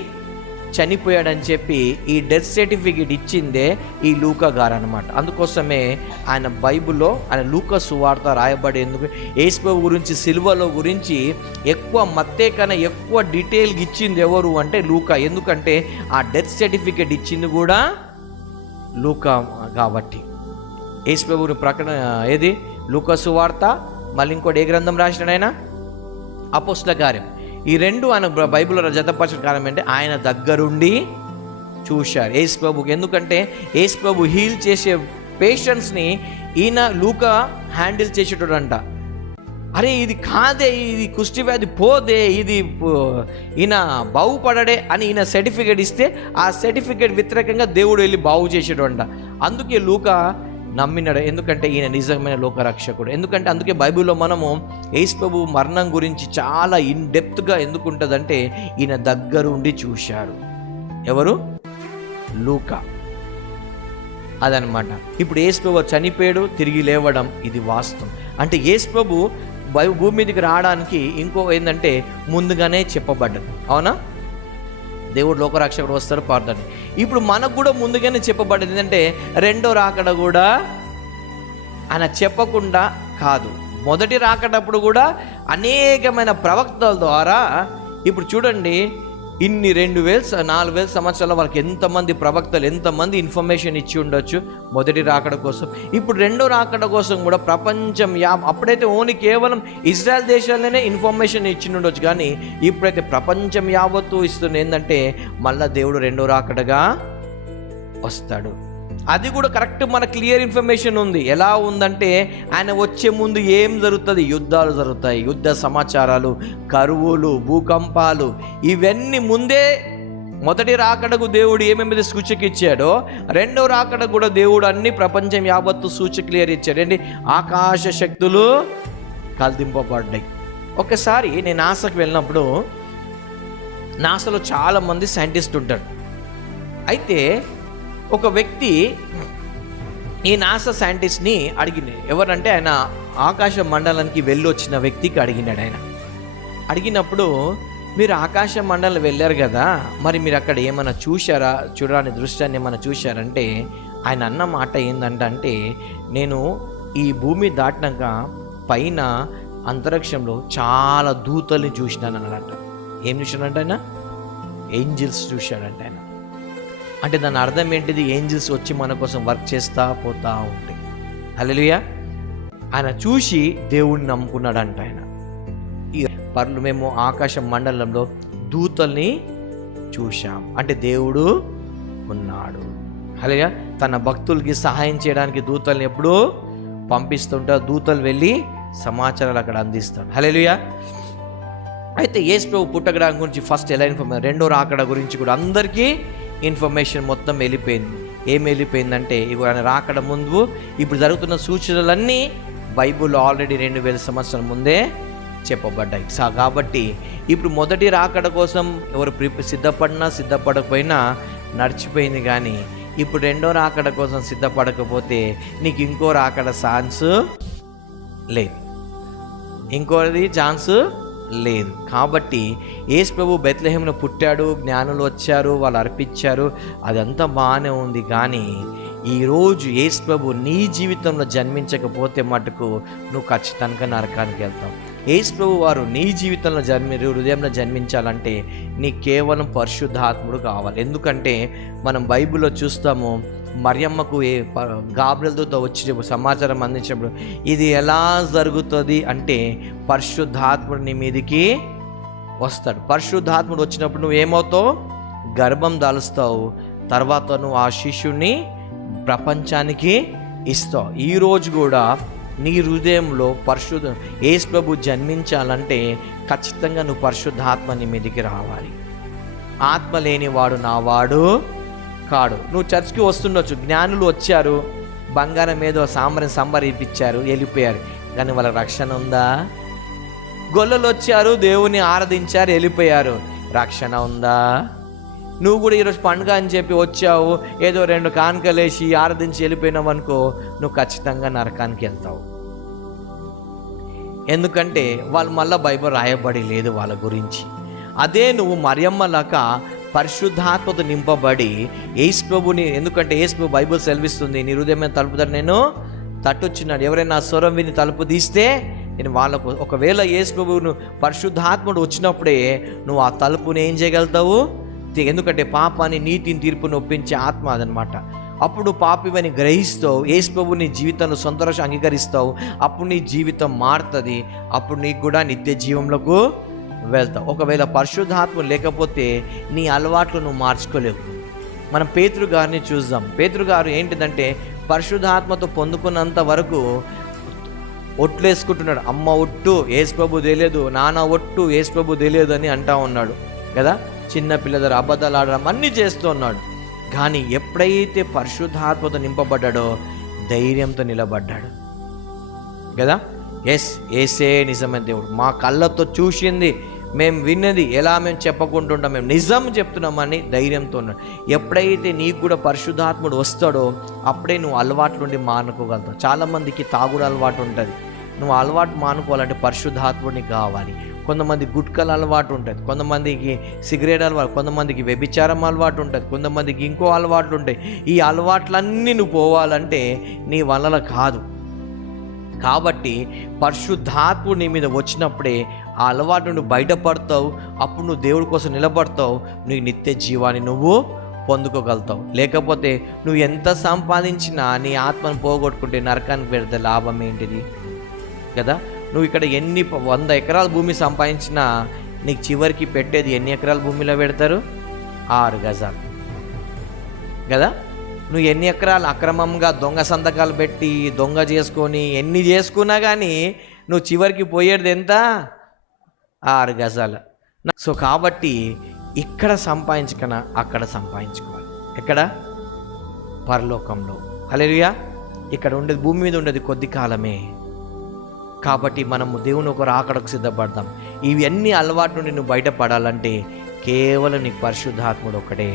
చనిపోయాడని చెప్పి ఈ డెత్ సర్టిఫికేట్ ఇచ్చిందే ఈ లూకా గారు అనమాట. అందుకోసమే ఆయన బైబిల్లో ఆయన లూకా సువార్త రాయబడేందుకు యేసు ప్రభు గురించి సిలువలో గురించి ఎక్కువ మత్తే కన్నా ఎక్కువ డీటెయిల్గా ఇచ్చింది ఎవరు అంటే లూకా. ఎందుకంటే ఆ డెత్ సర్టిఫికేట్ ఇచ్చింది కూడా లూకా కాబట్టి. యేసు ప్రభువుని ప్రకటన ఏది లూకా సువార్త, మళ్ళీ ఇంకోటి ఏ గ్రంథం రాసినాడు ఆయన? అపోస్తల కార్యం. ఈ రెండు ఆయన బైబిల్లో జతపరచిన కారణం అంటే ఆయన దగ్గరుండి చూశారు యేసు ప్రభుకి. ఎందుకంటే యేసు ప్రభు హీల్ చేసే పేషెంట్స్ని ఈయన లూకా హ్యాండిల్ చేసేటోడంట. అరే ఇది కాదే, ఇది కుష్టి వ్యాధి పోదే, ఇది ఈయన బాగుపడడే అని ఈయన సర్టిఫికేట్ ఇస్తే ఆ సర్టిఫికేట్ వ్యతిరేకంగా దేవుడు వెళ్ళి బాగు చేసేటోడంట. అందుకే లూకా నమ్మినాడు, ఎందుకంటే ఈయన నిజమైన లోకరక్షకుడు. ఎందుకంటే అందుకే బైబిల్లో మనము యేసు ప్రభు మరణం గురించి చాలా ఇన్డెప్త్గా ఎందుకు ఉంటుందంటే ఈయన దగ్గరుండి చూశాడు. ఎవరు? లూకా. అదనమాట. ఇప్పుడు యేసు ప్రభు చనిపోయాడు, తిరిగి లేవడం, ఇది వాస్తవం. అంటే యేసు ప్రభు భూమి మీదకి రావడానికి ఇంకో ఏంటంటే ముందుగానే చెప్పబడ్డది. అవునా? దేవుడు లోకరక్షకుడు వస్తాడు పాడతాడు. ఇప్పుడు మనకు కూడా ముందుగానే చెప్పబడ్డది ఏంటంటే రెండో రాకడ కూడా ఆయన చెప్పకుండా కాదు. మొదటి రాకడప్పుడు కూడా అనేకమైన ప్రవక్తల ద్వారా ఇప్పుడు చూడండి ఇన్ని 4,000 సంవత్సరాల వాళ్ళకి ఎంతమంది ప్రవక్తలు, ఎంతమంది ఇన్ఫర్మేషన్ ఇచ్చి ఉండొచ్చు మొదటి రాకడ కోసం. ఇప్పుడు రెండో రాకడ కోసం కూడా ప్రపంచం అప్పుడైతే ఓన్లీ కేవలం ఇజ్రాయెల్ దేశాల్లోనే ఇన్ఫర్మేషన్ ఇచ్చి ఉండొచ్చు, కానీ ఇప్పుడైతే ప్రపంచం యావత్తు ఇస్తుంది ఏంటంటే మళ్ళా దేవుడు రెండో రాకడగా వస్తాడు. అది కూడా కరెక్ట్ మన క్లియర్ ఇన్ఫర్మేషన్ ఉంది. ఎలా ఉందంటే ఆయన వచ్చే ముందు ఏం జరుగుతుంది, యుద్ధాలు జరుగుతాయి, యుద్ధ సమాచారాలు, కరువులు, భూకంపాలు, ఇవన్నీ ముందే మొదటి రాకడకు దేవుడు ఏమేమి సూచక ఇచ్చాడో రెండో రాకడ కూడా దేవుడు అన్ని ప్రపంచం యావత్తు సూచక క్లియర్ ఇచ్చాడు. ఏంటి? ఆకాశ శక్తులు కల్దింపబడ్డాయి. ఒకసారి నేను నాసాకి వెళ్ళినప్పుడు, నాసాలో చాలామంది సైంటిస్ట్ ఉంటారు. అయితే ఒక వ్యక్తి ఈ నాసా సైంటిస్ట్ని అడిగింది. ఎవరంటే ఆయన ఆకాశ మండలానికి వెళ్ళి వచ్చిన వ్యక్తికి అడిగినాడు. ఆయన అడిగినప్పుడు, మీరు ఆకాశ మండలం వెళ్ళారు కదా, మరి మీరు అక్కడ ఏమైనా చూశారా, చూడరాని దృశ్యాన్ని ఏమైనా చూశారంటే ఆయన అన్న మాట ఏంటంటే, నేను ఈ భూమి దాటినాక పైన అంతరిక్షంలో చాలా దూతల్ని చూసినాను అన్నమాట. ఏం చూశాడంటే ఆయన ఏంజిల్స్ చూశాడంటే ఆయన. అంటే దాని అర్థం ఏంటిది? ఏంజిల్స్ వచ్చి మన కోసం వర్క్ చేస్తూ పోతూ ఉంటాయి. హల్లెలూయా. ఆయన చూసి దేవుడిని నమ్ముకున్నాడంట. ఆయన మేము ఆకాశ మండలంలో దూతల్ని చూశాం అంటే దేవుడు ఉన్నాడు. హల్లెలూయా. తన భక్తులకి సహాయం చేయడానికి దూతల్ని ఎప్పుడూ పంపిస్తుంటారు. దూతలు వెళ్ళి సమాచారాలు అక్కడ అందిస్తాడు. హల్లెలూయా. అయితే యేసు ప్రభు పుట్టకడం గురించి ఫస్ట్ ఎలా ఇన్ఫర్మేషన్, రెండో రాకడ గురించి కూడా అందరికీ ఇన్ఫర్మేషన్ మొత్తం వెళ్ళిపోయింది. ఏం వెళ్ళిపోయిందంటే ఇవి ఆయన రాకడ ముందు ఇప్పుడు జరుగుతున్న సూచనలన్నీ బైబుల్ ఆల్రెడీ 2,000 సంవత్సరాల ముందే చెప్పబడ్డాయి. కాబట్టి ఇప్పుడు మొదటి రాకడ కోసం ఎవరు సిద్ధపడినా సిద్ధపడకపోయినా నడిచిపోయింది. కానీ ఇప్పుడు రెండో రాకడ కోసం సిద్ధపడకపోతే నీకు ఇంకో రాకడ ఛాన్స్ లేదు, ఇంకోది ఛాన్స్ లేదు. కాబట్టి యేసు ప్రభు బెత్లెహేములో పుట్టాడు, జ్ఞానులు వచ్చారు, వాళ్ళు అర్పించారు, అదంతా బాగానే ఉంది. కానీ ఈరోజు యేసు ప్రభు నీ జీవితంలో జన్మించకపోతే మటుకు నువ్వు ఖచ్చితంగా నరకానికి వెళ్తావు. యేసు ప్రభు వారు నీ జీవితంలో హృదయంలో జన్మించాలంటే నీ కేవలం పరిశుద్ధాత్ముడు కావాలి. ఎందుకంటే మనం బైబిల్లో చూస్తాము, మరియమ్మకు గాబ్రియల్తో వచ్చి సమాచారం అందించినప్పుడు ఇది ఎలా జరుగుతుంది అంటే పరిశుద్ధాత్ముడు నీ మీదికి వస్తాడు. పరిశుద్ధాత్ముడు వచ్చినప్పుడు నువ్వు ఏమవుతావు? గర్భం దాలుస్తావు. తర్వాత నువ్వు ఆ శిష్యుని ప్రపంచానికి ఇస్తావు. ఈరోజు కూడా నీ హృదయంలో యేసు ప్రభు జన్మించాలంటే ఖచ్చితంగా నువ్వు పరిశుద్ధాత్మ నీ మీదికి రావాలి. ఆత్మ లేనివాడు నా వాడు కాడు. నువ్వు చర్చ్కి వస్తుండొచ్చు, జ్ఞానులు వచ్చారు, బంగారం ఏదో సంబరిపించారు, వెళ్ళిపోయారు, కానీ వాళ్ళ రక్షణ ఉందా? గొల్లలు వచ్చారు, దేవుని ఆరాధించారు, వెళ్ళిపోయారు, రక్షణ ఉందా? నువ్వు కూడా ఈరోజు పండుగ అని చెప్పి వచ్చావు, ఏదో 2 కానుకలేసి ఆరాధించి వెళ్ళిపోయినావు అనుకో, నువ్వు ఖచ్చితంగా నరకానికి వెళ్తావు. ఎందుకంటే వాళ్ళు మళ్ళీ బైబిల్ రాయబడి లేదు వాళ్ళ గురించి. అదే నువ్వు మరియమ్మలాగా పరిశుద్ధాత్మతో నింపబడి యేసు ప్రభుని, ఎందుకంటే యేసు ప్రభు బైబిల్ సెలవిస్తుంది, నీ హృదయం తలుపుతాడు నేను తట్టొచ్చినాడు, ఎవరైనా స్వరం విని తలుపు తీస్తే నేను వాళ్ళకు. ఒకవేళ యేసు ప్రభువును పరిశుద్ధాత్ముడు వచ్చినప్పుడే నువ్వు ఆ తలుపుని ఏం చేయగలుగుతావు? ఎందుకంటే పాపాన్ని, నీతిని, తీర్పుని ఒప్పించే ఆత్మ అదనమాట. అప్పుడు పాపివని గ్రహిస్తావు, యేసు ప్రభువు నీ జీవితంలో సంతోషం అంగీకరిస్తావు, అప్పుడు నీ జీవితం మారుతుంది, అప్పుడు నీకు కూడా నిత్య జీవంలోకి వెళ్తావు. ఒకవేళ పరిశుద్ధాత్మ లేకపోతే నీ అలవాట్లు నువ్వు మార్చుకోలేవు. మనం పేతురు గారిని చూద్దాం. పేతురు గారు ఏంటిదంటే పరిశుద్ధాత్మతో పొందుకున్నంత వరకు ఒట్లు వేసుకుంటున్నాడు. అమ్మ ఒట్టు యేసు ప్రభు తెలియదు, నాన్న ఒట్టు యేసు ప్రభు తెలియదు అని అంటా ఉన్నాడు కదా. చిన్న పిల్లల అబద్ధాలు ఆడడం అన్నీ చేస్తూ ఉన్నాడు. కానీ ఎప్పుడైతే పరిశుద్ధాత్మతో నింపబడ్డాడో ధైర్యంతో నిలబడ్డాడు కదా. యేసే నిజమైన దేవుడు, మా కళ్ళతో చూసింది, మేము విన్నది ఎలా మేము చెప్పుకుంటుంటాం, మేము నిజం చెప్తున్నామని ధైర్యంతో ఉన్నాడు. ఎప్పుడైతే నీకు కూడా పరిశుద్ధాత్ముడు వస్తాడో అప్పుడే నువ్వు అలవాటు నుండి మానుకోగలుగుతావు. చాలామందికి తాగుడు అలవాటు ఉంటుంది. నువ్వు అలవాటు మానుకోవాలంటే పరిశుద్ధాత్ముడిని కావాలి. కొంతమంది గుట్కల అలవాటు ఉంటుంది, కొంతమందికి సిగరెట్ అలవాటు, కొంతమందికి వ్యభిచారం అలవాటు ఉంటుంది, కొంతమందికి ఇంకో అలవాట్లు ఉంటాయి. ఈ అలవాట్లన్నీ నువ్వు పోవాలంటే నీ వల్ల కాదు. కాబట్టి పరిశుద్ధాత్ముడు నీ మీద వచ్చినప్పుడే ఆ అలవాటు నుండి బయటపడతావు. అప్పుడు నువ్వు దేవుడి కోసం నిలబడతావు. నువ్వు నిత్య జీవాన్ని నువ్వు పొందుకోగలుగుతావు. లేకపోతే నువ్వు ఎంత సంపాదించినా నీ ఆత్మను పోగొట్టుకుంటే నరకానికి పెడితే లాభం ఏంటిది కదా. నువ్వు ఇక్కడ 100 ఎకరాల భూమి సంపాదించినా నీకు చివరికి పెట్టేది ఎన్ని ఎకరాల భూమిలో పెడతారు? 6 గజాలు కదా. నువ్వు ఎన్ని ఎకరాలు అక్రమంగా దొంగ సంతకాలు పెట్టి దొంగ చేసుకొని ఎన్ని చేసుకున్నా కానీ నువ్వు చివరికి పోయేది ఎంత? 6 గజాలు. సో కాబట్టి ఇక్కడ సంపాదించకనా అక్కడ సంపాదించుకోవాలి. ఎక్కడ? పరలోకంలో. హల్లెలూయా. ఇక్కడ ఉండేది, భూమి మీద ఉండేది కొద్ది కాలమే. కాబట్టి మనము దేవుని ఒక రాకడకు సిద్ధపడతాం. ఇవన్నీ అలవాటు నుండి నువ్వు బయటపడాలంటే కేవలం నీ పరిశుద్ధాత్ముడు ఒకడే.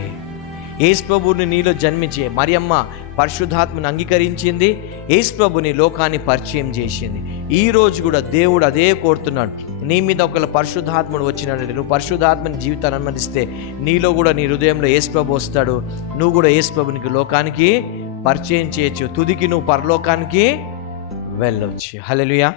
యేసు ప్రభువుని నీలో జన్మించే మరియమ్మ పరిశుద్ధాత్మను అంగీకరించింది. యేసు ప్రభుని లోకాన్ని పరిచయం చేసింది. ఈరోజు కూడా దేవుడు అదే కోరుతున్నాడు. నీ మీద ఒకవేళ పరిశుద్ధాత్ముడు వచ్చినట్టు నువ్వు పరిశుద్ధాత్మని జీవితాన్ని అనుమతిస్తే నీలో కూడా నీ హృదయంలో యేసు ప్రభు వస్తాడు. నువ్వు కూడా యేసు ప్రభునికి లోకానికి పరిచయం చేయొచ్చు. తుదికి నువ్వు పరలోకానికి వెళ్ళొచ్చు. హల్లెలూయా.